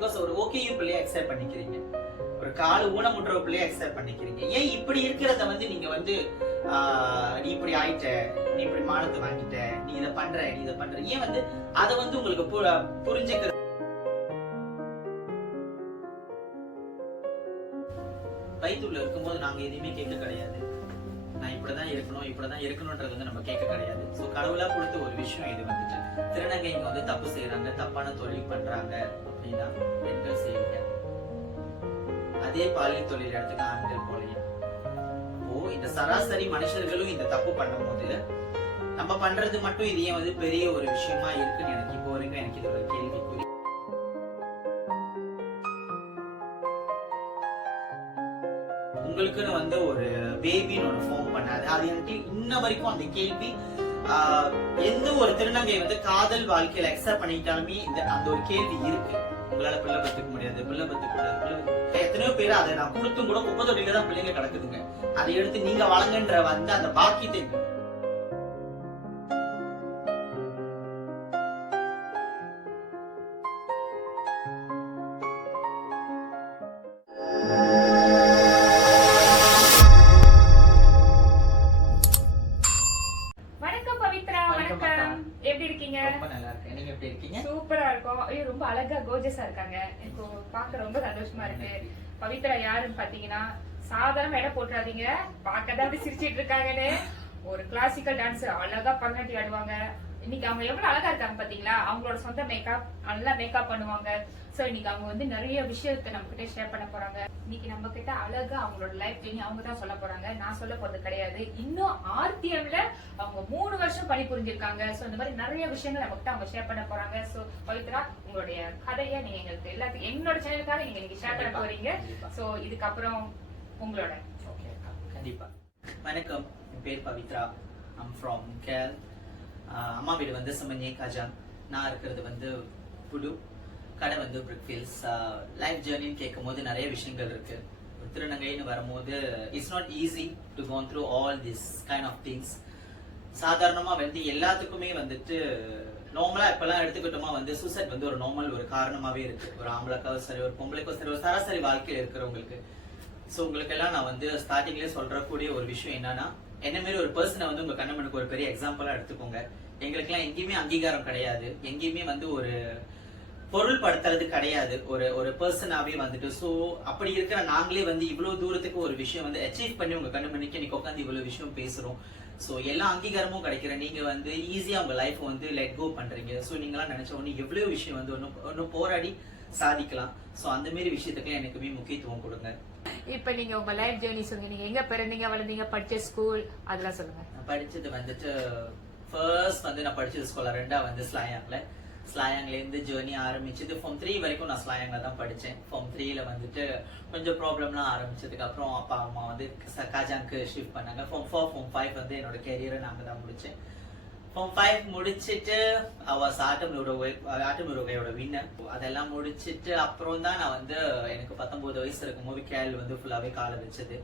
Because ஒரு ஓகேயூ பிள்ளைய accept பண்ணிக்கிறீங்க, ஒரு கால ஊனமுற்ற பிள்ளைய அக்செப்ட் பண்ணிக்கிறீங்க. ஏன் இப்படி இருக்கிறத வந்து நீங்க வந்து நீ இப்படி ஆயிட்ட, நீ இப்படி மானத்தை வாங்கிட்ட, நீ இதை பண்ற, நீ இதை பண்ற, ஏன் வந்து அதை வந்து உங்களுக்கு புரிஞ்சுக்கிறது? வயிற்றுல இருக்கும்போது நாங்க எதையுமே கேட்க கிடையாது. நான் இப்படிதான் இருக்கணும், இப்படிதான் இருக்கணும்ன்றது வந்து நம்ம கேட்க கிடையாது. சோ கடவுளா கொடுத்த ஒரு விஷயம் இது வந்துட்டு. திருநங்கைங்க வந்து தப்பு செய்யறாங்க, தப்பான தொழில் பண்றாங்க அப்படின்னா பெண்கள் செய்யுங்க. அதே பாலியல் தொழில் இடத்துக்கு ஆண்கள் போலையா? ஓ, இந்த சராசரி மனுஷர்களும் இந்த தப்பு பண்ணும் போது நம்ம பண்றது மட்டும் இது ஏன் வந்து பெரிய ஒரு விஷயமா இருக்குன்னு எனக்கு இப்போ வரைக்கும் எனக்கு இது ஒரு கேள்விக்குறி. உங்களுக்குன்னு வந்து ஒரு பேபின்னு ஒன்று ஃபார்ம் பண்ணாது. அது எனக்கு இன்ன வரைக்கும் அந்த கேள்வி. எந்த ஒரு திருநங்கை வந்து காதல் வாழ்க்கையில அக்செப்ட் பண்ணிட்டாலுமே அந்த ஒரு கேள்வி இருக்கு. உங்களால பிள்ளை பத்துக்க முடியாது, பிள்ளை பத்துக்க முடியாது. எத்தனையோ பேர் அதை நான் கொடுத்தும் கூட குப்பை தொட்டில தான் பிள்ளைங்க கிடக்குதுங்க. அதை எடுத்து நீங்க வழங்குன்ற வந்து அந்த பாக்கியத்தை சூப்பரா இருக்கும். ஐயோ, ரொம்ப அழகா கோஜஸா இருக்காங்க. எனக்கு பாக்க ரொம்ப சந்தோஷமா இருக்கு. பவித்ரா யாருன்னு பாத்தீங்கன்னா, சாதாரண இடம் போட்டுறாதீங்க, பாக்கதான் அப்படி சிரிச்சிட்டு இருக்காங்கன்னு. ஒரு கிளாசிக்கல் டான்ஸ் அழகா பரதநாட்டி ஆடுவாங்க. இன்னைக்கு அவங்க எவ்வளவு அழகா இருக்காங்க பாத்தீங்களா? அவங்களோட சொந்த மேக்கப், நல்லா மேக்கப் பண்ணுவாங்க. சோ இன்னைக்கு அவங்க வந்து நிறைய விஷயத்த நம்ம கிட்ட ஷேர் பண்ண போறாங்க. இன்னைக்கு நம்ம கிட்ட அழகா அவங்களோட லைஃப் ஜெர்னி அவங்க தான் சொல்ல போறாங்க. நான் சொல்ல போறது கிடையாது. இன்னும் RTMல அவங்க 3 வருஷம் பணிபுரிஞ்சிருக்காங்க. சோ இந்த மாதிரி நிறைய விஷயங்கள் நம்ம கிட்ட அவங்க ஷேர் பண்ண போறாங்க. சோ பவித்ரா, உங்களுடைய கதையை நீங்க எங்களுக்கு எல்லாத்துக்கும் என்னோட சேனலுக்காக நீங்க இன்னைக்கு ஷேர் பண்ண போறீங்க. சோ இதுக்கப்புறம் உங்களோட. கண்டிப்பா. வணக்கம், என் பேர் பவித்ரா. I'm from Khel. அம்மா வீடு வந்து சமன்யே காஜாங். நான் இருக்கிறது வந்து புடு, கடை வந்து பிரிக்ஃபீல்ட்ஸ். லைஃப் ஜேர்னின்னு கேட்கும் போது நிறைய விஷயங்கள் இருக்கு. திருநங்கைன்னு வரும்போது it's not easy to go through all this kind of things. சாதாரணமா வந்து எல்லாத்துக்குமே வந்துட்டு நார்மலா இப்பெல்லாம் எடுத்துக்கிட்டோமா வந்து சூசைட் வந்து ஒரு நார்மல் ஒரு காரணமாவே இருக்கு. ஒரு ஆம்பளைக்கோ சரி, ஒரு பொம்பளைக்கோ சரி, ஒரு சராசரி வாழ்க்கையில இருக்கிறவங்களுக்கு. ஸோ உங்களுக்கு எல்லாம் நான் வந்து ஸ்டார்டிங்லேயே சொல்றக்கூடிய ஒரு விஷயம் என்னன்னா, என்ன மாரி ஒரு பர்சனை வந்து உங்க கண்ணமனுக்கு ஒரு பெரிய எக்ஸாம்பிளா எடுத்துக்கோங்க. எங்களுக்கெல்லாம் எங்கேயுமே அங்கீகாரம் கிடையாது, எங்கேயுமே வந்து ஒரு பொருள் படுத்துறது கிடையாது ஒரு பர்சனாவே வந்துட்டு. ஸோ அப்படி இருக்கிற நாங்களே வந்து இவ்வளவு தூரத்துக்கு ஒரு விஷயம் வந்து அச்சீவ் பண்ணி உங்க கண்ணமணிக்கு இன்னைக்கு உட்காந்து இவ்வளவு விஷயம் பேசுறோம். ஸோ எல்லா அங்கீகாரமும் கிடைக்கிற நீங்க வந்து ஈஸியா உங்க லைஃப் வந்து லெட் கோ பண்றீங்க. ஸோ நீங்களாம் நினைச்ச ஒண்ணு எவ்வளவு விஷயம் வந்து ஒன்னும் போராடி சாதிக்கலாம். ஸோ அந்த மாதிரி விஷயத்துக்குலாம் எனக்குமே முக்கியத்துவம் கொடுங்க. இப்ப நீங்க உங்க லைஃப் ஜேர்னி சொல்லுங்க. நீங்க எங்க பிறந்தீங்க, வளர்ந்தீங்க, படிச்ச ஸ்கூல் அதெல்லாம் சொல்லுங்க. நான் படிச்சது வந்துட்டு ஃபர்ஸ்ட் வந்து நான் படிச்சது ஸ்கூல்ல, ரெண்டா வந்து ஸ்லாயாங்ல இருந்து ஜேர்னி ஆரம்பிச்சது. ஃபார்ம் 3 வரைக்கும் நான் ஸ்லாயாங்ல தான் படிச்சேன். ஃபார்ம் 3ல வந்துட்டு கொஞ்சம் ப்ராப்ளம்லாம் ஆரம்பிச்சதுக்கு அப்புறம் அப்பா அம்மா வந்து காஜாங்க்கு ஷிஃப்ட் பண்ணாங்க. ஃபார்ம் 4 ஃபார்ம் 5 வந்து என்னோட கேரியரை நாங்க தான் முடிச்சேன். ஃபார்ம் 5 முடிச்சிட்டு ஆட்டமிருகையோட வின்னர். அதெல்லாம் முடிச்சிட்டு அப்புறம் தான் நான் வந்து எனக்கு 19 வயசு இருக்கும்போது கேள் வந்து ஃபுல்லாவே கால வச்சது.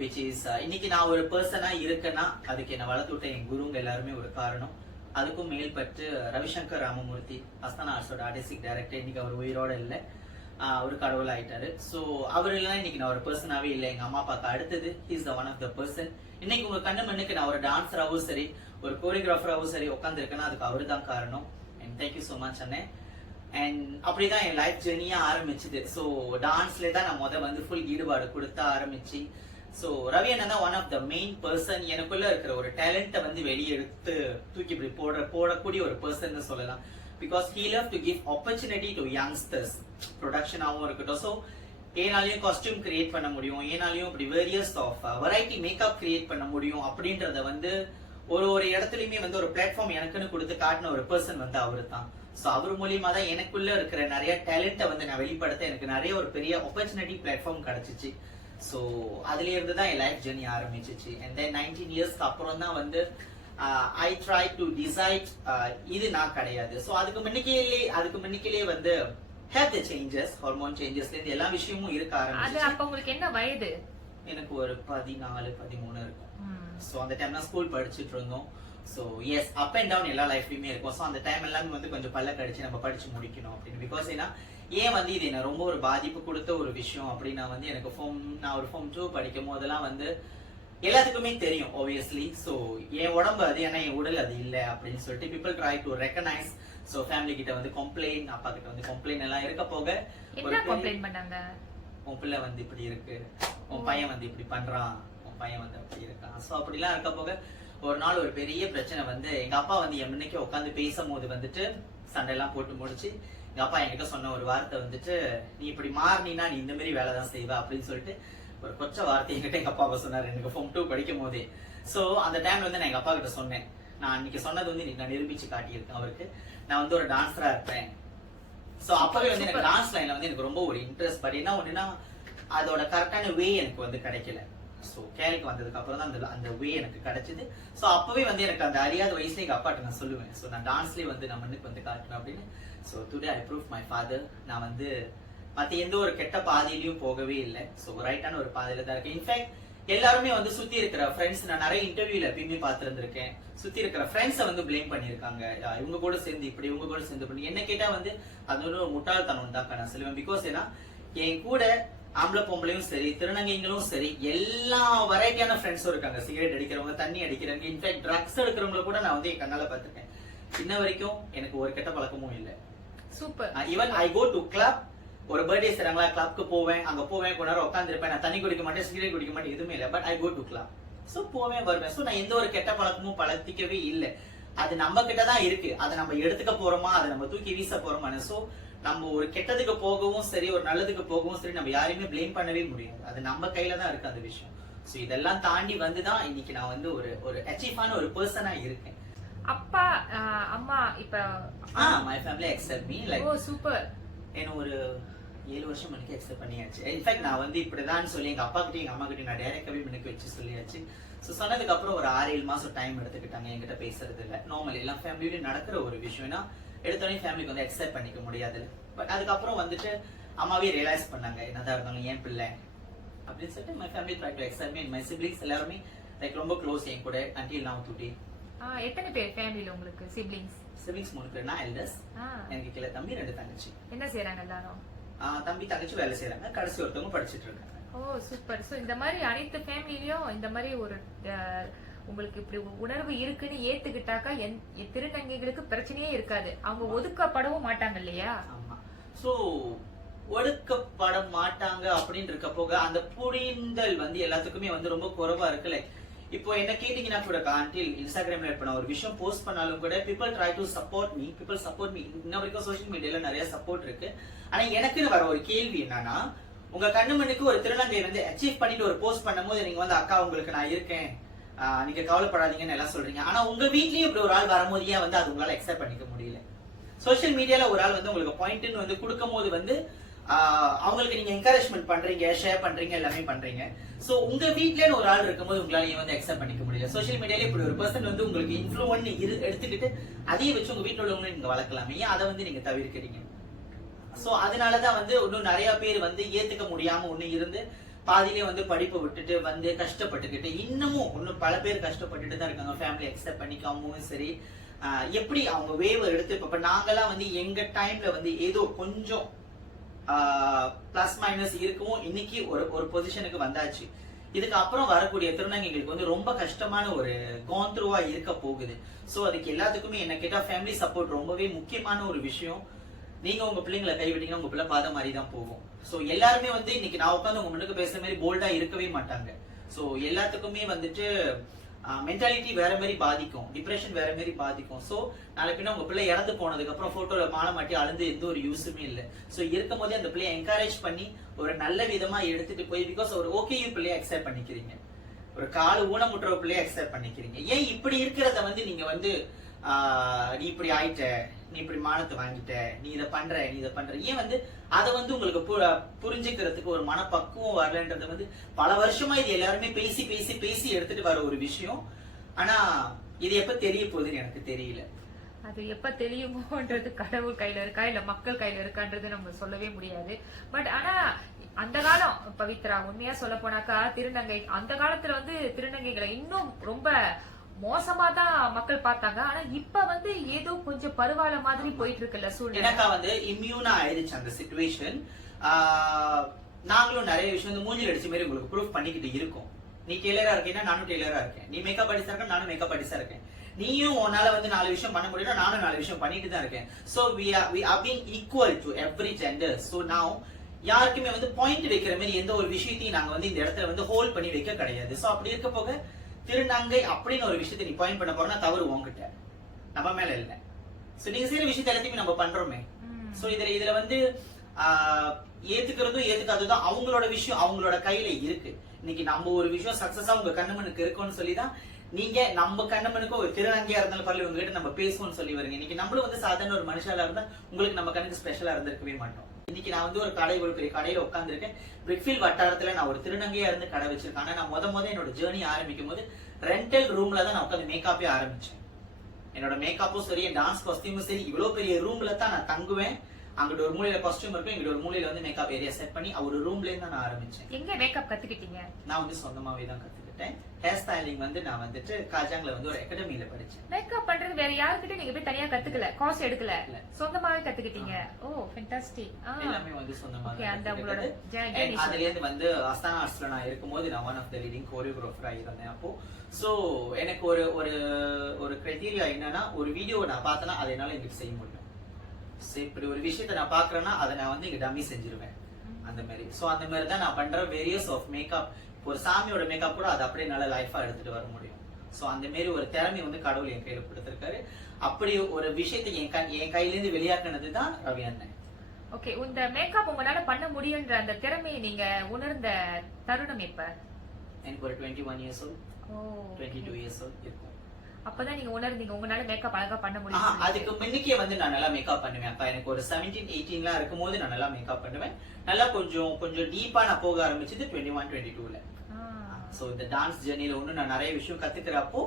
விச் இஸ் இன்னைக்கு நான் ஒரு பர்சனா இருக்கேன்னா அதுக்கு என்ன வளர்த்து விட்ட என் குருங்க எல்லாருமே ஒரு காரணம். அதுக்கும் மேல்பட்டு ரவிசங்கர் ராமமூர்த்தி, அஸ்தானா ஆர்ட்ஸோட ஆர்டிஸ்டிக் டைரக்டர், இன்னைக்கு அவர் உயிரோட இல்லை, ஒரு கடவுள் ஆயிட்டாரு. ஸோ அவர் இல்லைன்னா இன்னைக்கு நான் ஒரு பர்சனாவே இல்லை. எங்க அம்மா அப்பாக்கு அடுத்தது is the one of the person. இன்னைக்கு உங்க கண்ணு மண்ணுக்கு நான் ஒரு டான்ஸராகவும் சரி, ஒரு கோரியோகிராஃபராகவும் சரி உட்காந்து இருக்கேன்னா அதுக்கு அவரு தான் காரணம். அண்ட் தேங்க்யூ ஸோ மச் அண்ணே. அண்ட் அப்படிதான் என் லைஃப் ஜேர்னியா ஆரம்பிச்சுது. ஸோ டான்ஸ்ல தான் நான் வந்து ஃபுல் ஈடுபாடு கொடுத்து ஆரம்பிச்சு. ஸோ ரவி அண்ணா தான் one of the main person. எனக்குள்ள இருக்கிற ஒரு டேலண்ட்டை வந்து வெளியெடுத்து தூக்கி இப்படி போடக்கூடிய ஒரு பர்சன் சொல்லலாம். Because he love to give opportunity to youngsters. ப்ரொடக்ஷனாகவும் இருக்கட்டும். ஸோ ஏனாலையும் காஸ்டியூம் கிரியேட் பண்ண முடியும், ஏனாலையும் இப்படி various of variety makeup create பண்ண முடியும் அப்படின்றத வந்து ஒரு இடத்துலயுமே வந்து ஒரு பிளாட்ஃபார்ம் எனக்குன்னு கொடுத்து காட்டின ஒரு பர்சன் வந்து அவரு தான். ஸோ அவர் மூலியமா தான் எனக்குள்ள இருக்கிற நிறைய டேலண்ட்டை வந்து நான் வெளிப்படுத்த எனக்கு நிறைய ஒரு பெரிய ஆப்பர்ச்சுனிட்டி பிளாட்ஃபார்ம் கிடைச்சிச்சு. ஸோ அதுல இருந்து தான் என் லைஃப் ஜேர்னி ஆரம்பிச்சிச்சு. அண்ட் தென் 19 இயர்ஸ்க்கு அப்புறம் தான் வந்து ஐ ட்ரை டு டிசைட் இது நான் கிடையாது. ஸோ அதுக்கு முன்னிக்கே வந்து ஹேவ் தி சேஞ்சஸ், ஹார்மோன் சேஞ்சஸ்ல இருந்து எல்லா விஷயமும் இருக்க ஆரம்பிச்சு. அப்ப உங்களுக்கு என்ன வயது? எனக்கு ஒரு 14 13 இருக்கும். ஸோ அந்த டைம் நான் ஸ்கூல் படிச்சுட்டு இருந்தோம். So yes, up and down எல்லா லைஃப்லயுமே இருக்கும். ஸோ அந்த டைம் எல்லாம் வந்து கொஞ்சம் பல்ல கடிச்சு நம்ம படிச்சு முடிக்கணும் அப்படின்னு. பிகாஸ் ஏன்னா ஏன் வந்து இது என்ன ரொம்ப ஒரு பாதிப்பு கொடுத்த ஒரு விஷயம் அப்படின்னா வந்து எனக்கு நான் ஒரு ஃபார்ம் 2 படிக்கும் போதெல்லாம் வந்து எல்லாத்துக்குமே தெரியும் obviously. ஸோ என் உடம்பு அது ஏன்னா என் உடல் அது இல்லை அப்படின்னு சொல்லிட்டு people try to recognize. So family கிட்ட வந்து கம்ப்ளைண்ட், அப்பா கிட்ட வந்து கம்ப்ளைண்ட் எல்லாம் இருக்க போக என்ன கம்ப்ளைண்ட் பண்ணாங்க? உன் பிள்ளை வந்து இப்படி இருக்கு, உன் பையன் வந்து இப்படி பண்றான், உன் பையன் வந்து அப்படி இருக்கான். ஸோ அப்படிலாம் இருக்க போக ஒரு நாள் ஒரு பெரிய பிரச்சனை வந்து எங்க அப்பா வந்து என் முன்னைக்கு உட்காந்து பேசும்போது வந்துட்டு சண்டையெல்லாம் போட்டு முடிச்சு எங்க அப்பா என்கிட்ட சொன்ன ஒரு வார்த்தை வந்துட்டு, நீ இப்படி மாறினா நீ இந்த மாதிரி வேலை தான் செய்வ அப்படின்னு சொல்லிட்டு ஒரு கொச்ச வார்த்தை என்கிட்ட எங்க அப்பா சொன்னாரு எனக்கு ஃபார்ம் 2 படிக்கும் போதே. சோ அந்த டைம்ல வந்து நான் எங்க அப்பா கிட்ட சொன்னேன், நான் அன்னைக்கு சொன்னது வந்து நான் நிரூபிச்சு காட்டியிருக்கேன் அவருக்கு, நான் வந்து ஒரு டான்ஸரா இருப்பேன். சோ அப்பவே வந்து எனக்கு டான்ஸ் லைன்ல வந்து எனக்கு ரொம்ப ஒரு இன்ட்ரெஸ்ட். பட் என்ன ஒண்ணுன்னா அதோட கரெக்டான வே எனக்கு வந்து கிடைக்கல. சோ கேலுக்கு வந்ததுக்கு அப்புறம் தான் அந்த வே எனக்கு கிடைச்சது. சோ அப்பவே வந்து எனக்கு அந்த அறியாத வயசுல எங்க அப்பாட்ட நான் சொல்லுவேன், சோ நான் டான்ஸ்லயே வந்து நான் மண்ணுக்கு வந்து காட்டணும் அப்படின்னு. So today I prove my father. நான் வந்து மத்த எந்த ஒரு கெட்ட பாதையிலயும் போகவே இல்லை. சோ ரைட்டான ஒரு பாதையில தான் இருக்கு. இன்ஃபேக்ட் எல்லாருமே வந்து சுத்தி இருக்கிற ஃப்ரெண்ட்ஸ், நான் நிறைய இன்டர்வியூல எப்பயுமே பார்த்திருந்திருக்கேன், சுத்தி இருக்கிற ஃப்ரெண்ட்ஸை வந்து பிளேம் பண்ணிருக்காங்க, இவங்க கூட சேர்ந்து இப்படி, இவங்க கூட சேர்ந்து பண்ணி. என்ன கேட்டா வந்து அது ஒரு முட்டாள்தனம் தான் நான் சொல்லுவேன். பிகாஸ் ஏன்னா என் கூட ஆம்பளை பொம்பளையும் சரி, திருநங்கைங்களும் சரி, எல்லா வெரைட்டியான ஃப்ரெண்ட்ஸும் இருக்காங்க. சிகரெட் அடிக்கிறவங்க, தண்ணி அடிக்கிறவங்க, இன்ஃபேக்ட் ட்ரக்ஸ் எடுக்கிறவங்கள கூட நான் வந்து என் கண்ணால பார்த்திருக்கேன். இன்ன வரைக்கும் எனக்கு ஒரு கெட்ட பழக்கமும் இல்லை. Super. Even I go to club, ஒரு பர்த்டே செய்றாங்களா கிளப்க்கு போவேன், அங்க போவேன், கொஞ்ச நேரம் உட்காந்துருப்பேன். நான் தண்ணி குடிக்க மாட்டேன், சிகரெட் குடிக்க மாட்டேன், எதுவுமே இல்லை. But I go to club. So போவேன் வருவேன். சோ நான் எந்த ஒரு கெட்ட பழக்கமும் பழத்திக்கவே இல்லை. அது நம்ம கிட்ட தான் இருக்கு. அதை நம்ம எடுத்துக்க போறோமா, அதை நம்ம தூக்கி வீச போறோமான்னு. சோ நம்ம ஒரு கெட்டதுக்கு போகவும் சரி, ஒரு நல்லதுக்கு போகவும் சரி, நம்ம யாரையுமே பிளேம் பண்ணவே முடியாது. அது நம்ம கையில தான் இருக்கு அந்த விஷயம். சோ இதெல்லாம் தாண்டி வந்துதான் இன்னைக்கு நான் வந்து ஒரு அச்சீவான ஒரு பர்சனா இருக்கேன். அப்பா அம்மா இப்ப my family accept me like. Oh super. என்ன ஒரு 7 வருஷம் எனக்கு அக்செப்ட் பண்ணியாச்சு. இன்ஃபேக்ட் நான் வந்து இப்படிதான் சொல்லி எங்க அப்பா கிட்டயும் எங்க அம்மா கிட்டயும் நான் டைரக்டாவே எனக்கு வச்சு சொல்லியாச்சு. சோ சொன்னதுக்கு அப்புறம் ஒரு 6-7 மாசம் டைம் எடுத்துக்கிட்டாங்க என்கிட்ட பேசுறது இல்ல. நார்மல் எல்லாம் ஃபேமிலியிலும் நடக்கிற ஒரு விஷயம். ஏன்னா எடுத்தோடனே ஃபேமிலிக்கு வந்து அக்செப்ட் பண்ணிக்க முடியாது. பட் அதுக்கப்புறம் வந்துட்டு அம்மாவே ரியலைஸ் பண்ணாங்க, என்னதான் இருந்தாலும் ஏன் பிள்ளை அப்படின்னு சொல்லிட்டு my family try to accept me. My siblings எல்லாருமே லைக் ரொம்ப க்ளோஸ் என் கூட until now today. எத்தனை பேர் ஃபேமிலில உங்களுக்கு சிப்லிங்ஸ்? சிப்லிங்ஸ் 3 பேர். நான் எல்டர்ஸ். எனக்கு கீழே தம்பி 2 தங்கச்சி. என்ன செய்றாங்க எல்லாரும்? தம்பி தங்கச்சி வேலை செய்றாங்க, கடைசி ஒருத்தவங்க படிச்சிட்டு இருக்காங்க. ஓ சூப்பர். சோ இந்த மாதிரி அனைத்து ஃபேமிலிலயும் இந்த மாதிரி ஒரு உங்களுக்கு இப்படி உணர்வு இருக்குன்னு ஏத்துக்கிட்டாக்கா திருநங்கைகளுக்கு பிரச்சனையே இருக்காது. அவங்க ஒதுக்கப்படவும் மாட்டாங்க இல்லையா? ஆமா. சோ ஒடுக்கப்பட மாட்டாங்க அப்படின்னு இருக்க போக அந்த புரிந்தல் வந்து எல்லாத்துக்குமே வந்து ரொம்ப குறைவா இருக்குல்ல. இப்போ என்ன கேட்டீங்கன்னா கூட until இன்ஸ்டாகிராம்ல இப்ப நான் ஒரு விஷயம் போஸ்ட் பண்ணாலும் கூட people try to support me, people support me. இன்ன வரைக்கும் சோஷியல் மீடியால நிறைய சப்போர்ட் இருக்கு. ஆனா எனக்குன்னு வர ஒரு கேள்வி என்னன்னா, உங்க கண்ணு மண்ணுக்கு ஒரு திருநங்கை வந்து அச்சீவ் பண்ணிட்டு ஒரு போஸ்ட் பண்ணும்போது நீங்க வந்து அக்கா உங்களுக்கு நான் இருக்கேன், நீங்க கவலைப்படாதீங்கன்னு எல்லாம் சொல்றீங்க. ஆனா உங்க வீட்லயும் இப்படி ஒரு ஆள் வரும்போது ஏன் வந்து அது உங்களால அக்செப்ட் பண்ணிக்க முடியல? சோஷியல் மீடியால ஒரு ஆள் வந்து உங்களுக்கு பாயிண்ட்னு வந்து கொடுக்கும் போது வந்து அவங்களுக்கு நீங்க என்கரேஜ்மெண்ட் பண்றீங்க, ஷேர் பண்றீங்க, எல்லாமே பண்றீங்க. சோ உங்க வீட்ல ஒரு ஆள் இருக்கும்போது உங்களால ஏன் வந்து அக்செப்ட் பண்ணிக்க முடியல? சோஷியல் மீடியால இப்படி ஒரு பர்சன் வந்து உங்களுக்கு இன்ஃப்ளூவன் எடுத்துக்கிட்டு அதையே வச்சு உங்க வீட்டுல உள்ளவங்க நீங்க வளர்க்கலாமே, ஏன் அதை வந்து நீங்க தவிர்க்கிறீங்க? சோ அதனாலதான் வந்து இன்னும் நிறைய பேர் வந்து ஏத்துக்க முடியாம ஒண்ணு இருந்து பாதியிலே வந்து படிப்பை விட்டுட்டு வந்து கஷ்டப்பட்டுக்கிட்டு இன்னமும் இன்னும் பல பேர் கஷ்டப்பட்டுட்டு தான் இருக்காங்க. ஃபேமிலி அக்செப்ட் பண்ணிக்காமவும் சரி, எப்படி அவங்க வேவ் எடுத்து இப்ப நாங்கெல்லாம் வந்து எங்க டைம்ல வந்து ஏதோ கொஞ்சம் பிளஸ் மைனஸ் இருக்கவும் இன்னைக்கு ஒரு பொசிஷனுக்கு வந்தாச்சு. இதுக்கு அப்புறம் வரக்கூடிய திருநங்கைகளுக்கு வந்து ரொம்ப கஷ்டமான ஒரு கோந்த்ரூவா இருக்க போகுது. சோ அதுக்கு எல்லாத்துக்குமே என்ன கேட்டா ஃபேமிலி சப்போர்ட் ரொம்பவே முக்கியமான ஒரு விஷயம். நீங்க உங்க பிள்ளைங்களை கைவிட்டீங்கன்னா உங்க பிள்ளை பாத மாதிரி தான் போகும். சோ எல்லாருமே வந்து இன்னைக்கு நான் உட்காந்து உங்க முன்னுக்கு பேசுற மாதிரி போல்டா இருக்கவே மாட்டாங்க. சோ எல்லாத்துக்குமே வந்துட்டு மென்டாலிட்டி வேற மாதிரி பாதிக்கும், டிப்ரெஷன் வேற மாதிரி பாதிக்கும். சோ நாளைக்கு பின்ன உங்க பிள்ளை இறந்து போனதுக்கு அப்புறம் போட்டோல மாலை மாட்டி அழுந்து எந்த ஒரு யூஸுமே இல்லை. சோ இருக்கும் போதே அந்த பிள்ளைய என்கரேஜ் பண்ணி ஒரு நல்ல விதமா எடுத்துட்டு போய், பிகாஸ் ஒரு ஓகே பிள்ளைய அக்செப்ட் பண்ணிக்கிறீங்க, ஒரு காலு ஊனமுற்ற பிள்ளைய அக்செப்ட் பண்ணிக்கிறீங்க. ஏன் இப்படி இருக்கிறத வந்து நீங்க வந்து நீ இப்படி ஆயிட்ட, நீ இப்படி மானத்தை வாங்கிட்ட, நீ இதை பண்ற, நீ இதை பண்ற, ஏன் வந்து அதை வந்து உங்களுக்கு புரிஞ்சுக்கிறதுக்கு ஒரு மனப்பக்குவம் வரலன்றது வந்து பல வருஷமா இது எல்லாருமே பேசி பேசி பேசி எடுத்துட்டு வர ஒரு விஷயம். ஆனா இது எப்ப தெரிய போகுதுன்னு எனக்கு தெரியல. அது எப்ப தெரியுமோன்றது கடவுள் கையில இருக்கா இல்ல மக்கள் கையில இருக்கான்றது நம்ம சொல்லவே முடியாது. பட் ஆனா அந்த காலம் பவித்ரா உண்மையா சொல்ல போனாக்கா திருநங்கை அந்த காலத்துல வந்து திருநங்கைகளை இன்னும் ரொம்ப மோசமா தான் மக்கள் பார்த்தாங்க. ஆனா இப்ப வந்து ஏதோ கொஞ்சம் பரவாயில்ல மாதிரி போயிட்டு இருக்குல்ல சூழ்நிலை. எனக்கா வந்து இம்யூனா ஆயிடுச்சு அந்த சிச்சுவேஷன். நாங்களும் நிறைய விஷயம் வந்து மூஞ்சில் அடிச்ச மாதிரி உங்களுக்கு ப்ரூஃப் பண்ணிக்கிட்டு இருக்கோம். நீ டெய்லரா இருக்கீங்கன்னா நானும் டெய்லரா இருக்கேன். நீ மேக்கப் ஆர்டிஸ்டா இருக்க, நானும் மேக்கப் ஆர்டிஸ்டா இருக்கேன். நீயும் உன்னால வந்து 4 விஷயம் பண்ண முடியும்னா நானும் 4 விஷயம் பண்ணிட்டு தான் இருக்கேன். So we are being equal to every gender. So now யாருக்குமே வந்து பாயிண்ட் வைக்கிற மாதிரி எந்த ஒரு விஷயத்தையும் நாங்க வந்து இந்த இடத்துல வந்து ஹோல்ட் பண்ணி வைக்க கிடையாது. சோ அப்படி இருக்க போக திருநங்கை அப்படின்னு ஒரு விஷயத்தை நீ பாயிண்ட் பண்ண போறனா தவறு உங்ககிட்ட, நம்ம மேல இல்ல. சோ நீங்க செய்யற விஷயத்தை எல்லாத்தையுமே நம்ம பண்றோமே. சோ இதுல வந்து ஏத்துக்கிறதும் ஏத்துக்காததும் அவங்களோட விஷயம், அவங்களோட கையில இருக்கு. இன்னைக்கு நம்ம ஒரு விஷயம் சக்சஸா உங்க கண்ணமனுக்கு இருக்கும்னு சொல்லிதான் நீங்க நம்ம கண்ணமனுக்கு ஒரு திருநங்கையா இருந்தாலும் பரவாயில்ல உங்ககிட்ட நம்ம பேசுவோம்னு சொல்லி வருங்க. இன்னைக்கு நம்மளும் வந்து சாதாரண ஒரு மனுஷாலா இருந்தா உங்களுக்கு நம்ம கண்ணுக்கு ஸ்பெஷலா இருந்திருக்கவே மாட்டோம். இன்னைக்கு நான் வந்து ஒரு கடை, ஒரு பெரிய கடையில உட்காந்துருக்கேன். பிரிக்ஃபீல்ட் வட்டாரத்துல நான் ஒரு திருநங்கையா இருந்து கடை வச்சிருக்கேன். ஆனா நான் முத என்னோட ஜேர்னி ஆரம்பிக்கும் போது ரெண்டல் ரூம்ல தான் நான் உட்காந்து மேக்கப்பே ஆரம்பிச்சேன். என்னோட மேக்கப்பும் சரி, டான்ஸ் காஸ்டியூமும் சரி, இவ்வளவு பெரிய ரூம்ல தான் நான் தங்குவேன். அங்கிட்ட ஒரு மூலையில காஸ்டியூம் இருக்கும், இங்கிட்ட ஒரு மூலையில வந்து மேக்கப் ஏரியா செட் பண்ணி ஒரு ரூம்ல இருந்து நான் ஆரம்பிச்சேன். எங்க மேக்கப் கத்துக்கிட்டீங்க? நான் வந்து சொந்தமாவே தான் கத்துக்கிட்டேன். ஹேர் ஸ்டைலிங் வந்து நான் வந்துட்டு காஜாங்ல வந்து ஒரு அகாடமியில படிச்சேன். மேக்கப் பண்றது வேற யார்கிட்ட நீங்க போய் தனியா கத்துக்கல, காசு எடுக்கல, சொந்தமாவே கத்துக்கிட்டீங்க. ஓ ஃபேண்டாஸ்டிக். எல்லாமே வந்து சொந்தமா அந்த உங்களோட அதுல இருந்து வந்து அஸ்தானா ஆர்ட்ஸ்ல நான் இருக்கும்போது நான் ஒன் ஆஃப் தி லீடிங் கோரியோகிராஃபரா இருந்தேன் அப்போ. சோ எனக்கு ஒரு ஒரு ஒரு கிரைட்டீரியா என்னன்னா, ஒரு வீடியோ நான் பார்த்தேன்னா அதை என்னால எங்களுக்கு செய்ய முடியும். இப்படி ஒரு விஷயத்த நான் பாக்குறேன்னா அதை நான் வந்து இங்க டம்மி செஞ்சிருவேன் அந்த மாதிரி. சோ அந்த மாதிரி தான் நான் பண்ற வேரியஸ் ஆஃப் மேக்கப். ஒரு சாமியோட மேக்கப் கூட அது அப்படியே நல்ல லைஃபா எடுத்துட்டு வர முடியும். சோ அந்த மாதிரி ஒரு திறமை வந்து கடவுள் என் கையில கொடுத்திருக்காரு. அப்படி ஒரு விஷயத்தை என் கையில இருந்து வெளியாக்குனது தான் ரவி அண்ணன். ஓகே, இந்த மேக்கப் உங்களால பண்ண முடியும்ன்ற அந்த திறமையை நீங்க உணர்ந்த தருணம் எப்ப? எனக்கு ஒரு 21 இயர்ஸ் ஓல்ட், 22 இயர்ஸ் ஓல்ட் இருக்கும். அப்பதான் நீங்க உணர்ந்தீங்க உங்களால மேக்கப் அழகா பண்ண முடியும். அதுக்கு முன்னுக்கே வந்து நான் நல்லா மேக்கப் பண்ணுவேன். அப்ப எனக்கு ஒரு 17, 18 இருக்கும் போது நான் நல்லா மேக்கப் பண்ணுவேன். நல்லா கொஞ்சம் டீப்பா நான் போக ஆரம்பிச்சது 21, 22ல. சோ இந்த டான்ஸ் ஜர்னில ஒண்ணு நான் நிறைய விஷயம் கத்துக்கிறப்போ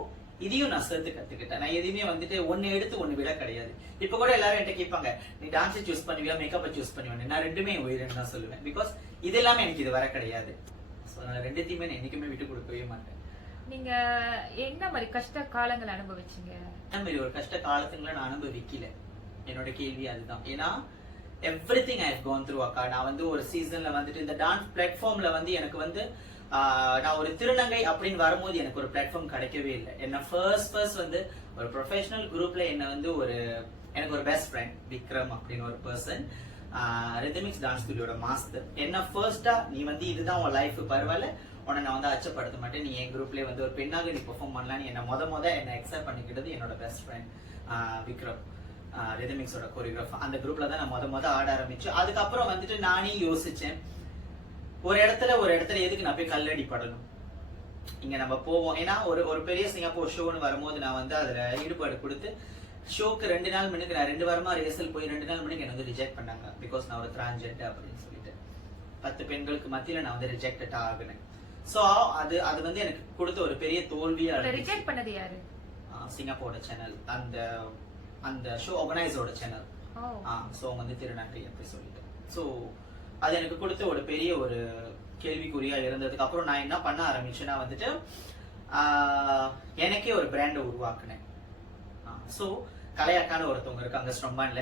இதையும் நான் சேர்த்து கத்துக்கிட்டேன். நான் எதுவுமே வந்துட்டு ஒன்னு எடுத்து ஒன்னு விட கிடையாது. இப்ப கூட எல்லாரும் என்கிட்ட கேட்பாங்க, நீ டான்ஸ் சூஸ் பண்ணுவியா மேக்கப்பை சூஸ் பண்ணுவேன்? நான் ரெண்டுமே உயிரின்னு தான் சொல்லுவேன். பிகாஸ் இது எல்லாமே எனக்கு இது வர கிடையாது. சோ நான் ரெண்டுத்தையுமே நான் என்னைக்குமே விட்டு கொடுக்கவே மாட்டேன். நீங்க என்ன மாதிரி கஷ்ட காலங்கள் அனுபவிச்சீங்க? அந்த மாதிரி ஒரு கஷ்ட காலத்துங்களை நான் அனுபவிக்கல. என்னோட கேள்வி அதுதான். ஏன்னா everything I have gone through அக்கா. நான் வந்து ஒரு சீசன்ல வந்துட்டு இந்த டான்ஸ் பிளாட்ஃபார்ம்ல வந்து எனக்கு வந்து நான் ஒரு திருநங்கை அப்படின்னு வரும்போது எனக்கு ஒரு பிளாட்ஃபார்ம் கிடைக்கவே இல்லை. என்ன ஃபர்ஸ்ட் வந்து ஒரு ப்ரொஃபஷனல் குரூப்ல என்ன வந்து எனக்கு ஒரு பெஸ்ட் ஃப்ரெண்ட் விக்ரம் அப்படின்னு ஒரு பர்சன், ரிதமிக்ஸ் டான்ஸ் ஸ்டுடியோட மாஸ்டர், என்ன ஃபர்ஸ்டா நீ வந்து இதுதான் உன் லைஃப், பரவாயில்ல உன்னை நான் வந்து அச்சப்படுத்த மாட்டேன், நீ என் குரூப்லயே வந்து ஒரு பெண்ணாக நீ பெர்ஃபார்ம் பண்ணலாம், என்ன என்ன அக்செப்ட் பண்ணிக்கிட்டது என்னோட பெஸ்ட் ஃப்ரெண்ட் விக்ரம், ரிதமிக்ஸோட கோரியோகிராஃபர். அந்த குரூப்ல தான் நான் முத ஆட ஆரம்பிச்சு. அதுக்கப்புறம் வந்துட்டு நானே யோசிச்சேன், ஒரு இடத்துல எதுக்கு நான் போய் கல்லடி படணும், இங்க நம்ம போவோம். ஏன்னா ஒரு பெரிய சிங்கப்பூர் ஷோன்னு வரும்போது நான் வந்து அதுல ஈடுபாடு கொடுத்து ஷோக்கு 2 நாள் முன்னுக்கு நான் 2 வாரமா ரிஹர்சல் போய் 2 நாள் முன்னுக்கு என்ன வந்து ரிஜெக்ட் பண்ணாங்க. பிகாஸ் நான் ஒரு டிரான்ஜெண்டர் அப்படின்னு சொல்லிட்டு 10 பெண்களுக்கு மத்தியில நான் வந்து ரிஜெக்டட் ஆகினேன். சோ அது வந்து எனக்கு கொடுத்த ஒரு பெரிய தோல்வியா. ரிஜெக்ட் பண்ணது யாரு? சிங்கப்பூரோட சேனல், அந்த ஷோ ஆர்கனைஸரோட சேனல். சோ வந்து திருநங்கை அப்படி சொல்லிட்டு. சோ அது எனக்கு கொடுத்த ஒரு பெரிய ஒரு கேள்விக்குறியா இருந்ததுக்கு அப்புறம் நான் என்ன பண்ண ஆரம்பிச்சேன்னா வந்துட்டு எனக்கே ஒரு பிராண்டை உருவாக்குனேன். சோ கலையாக்கான ஒருத்தவங்க இருக்காங்க ஸ்ரம்பான்ல,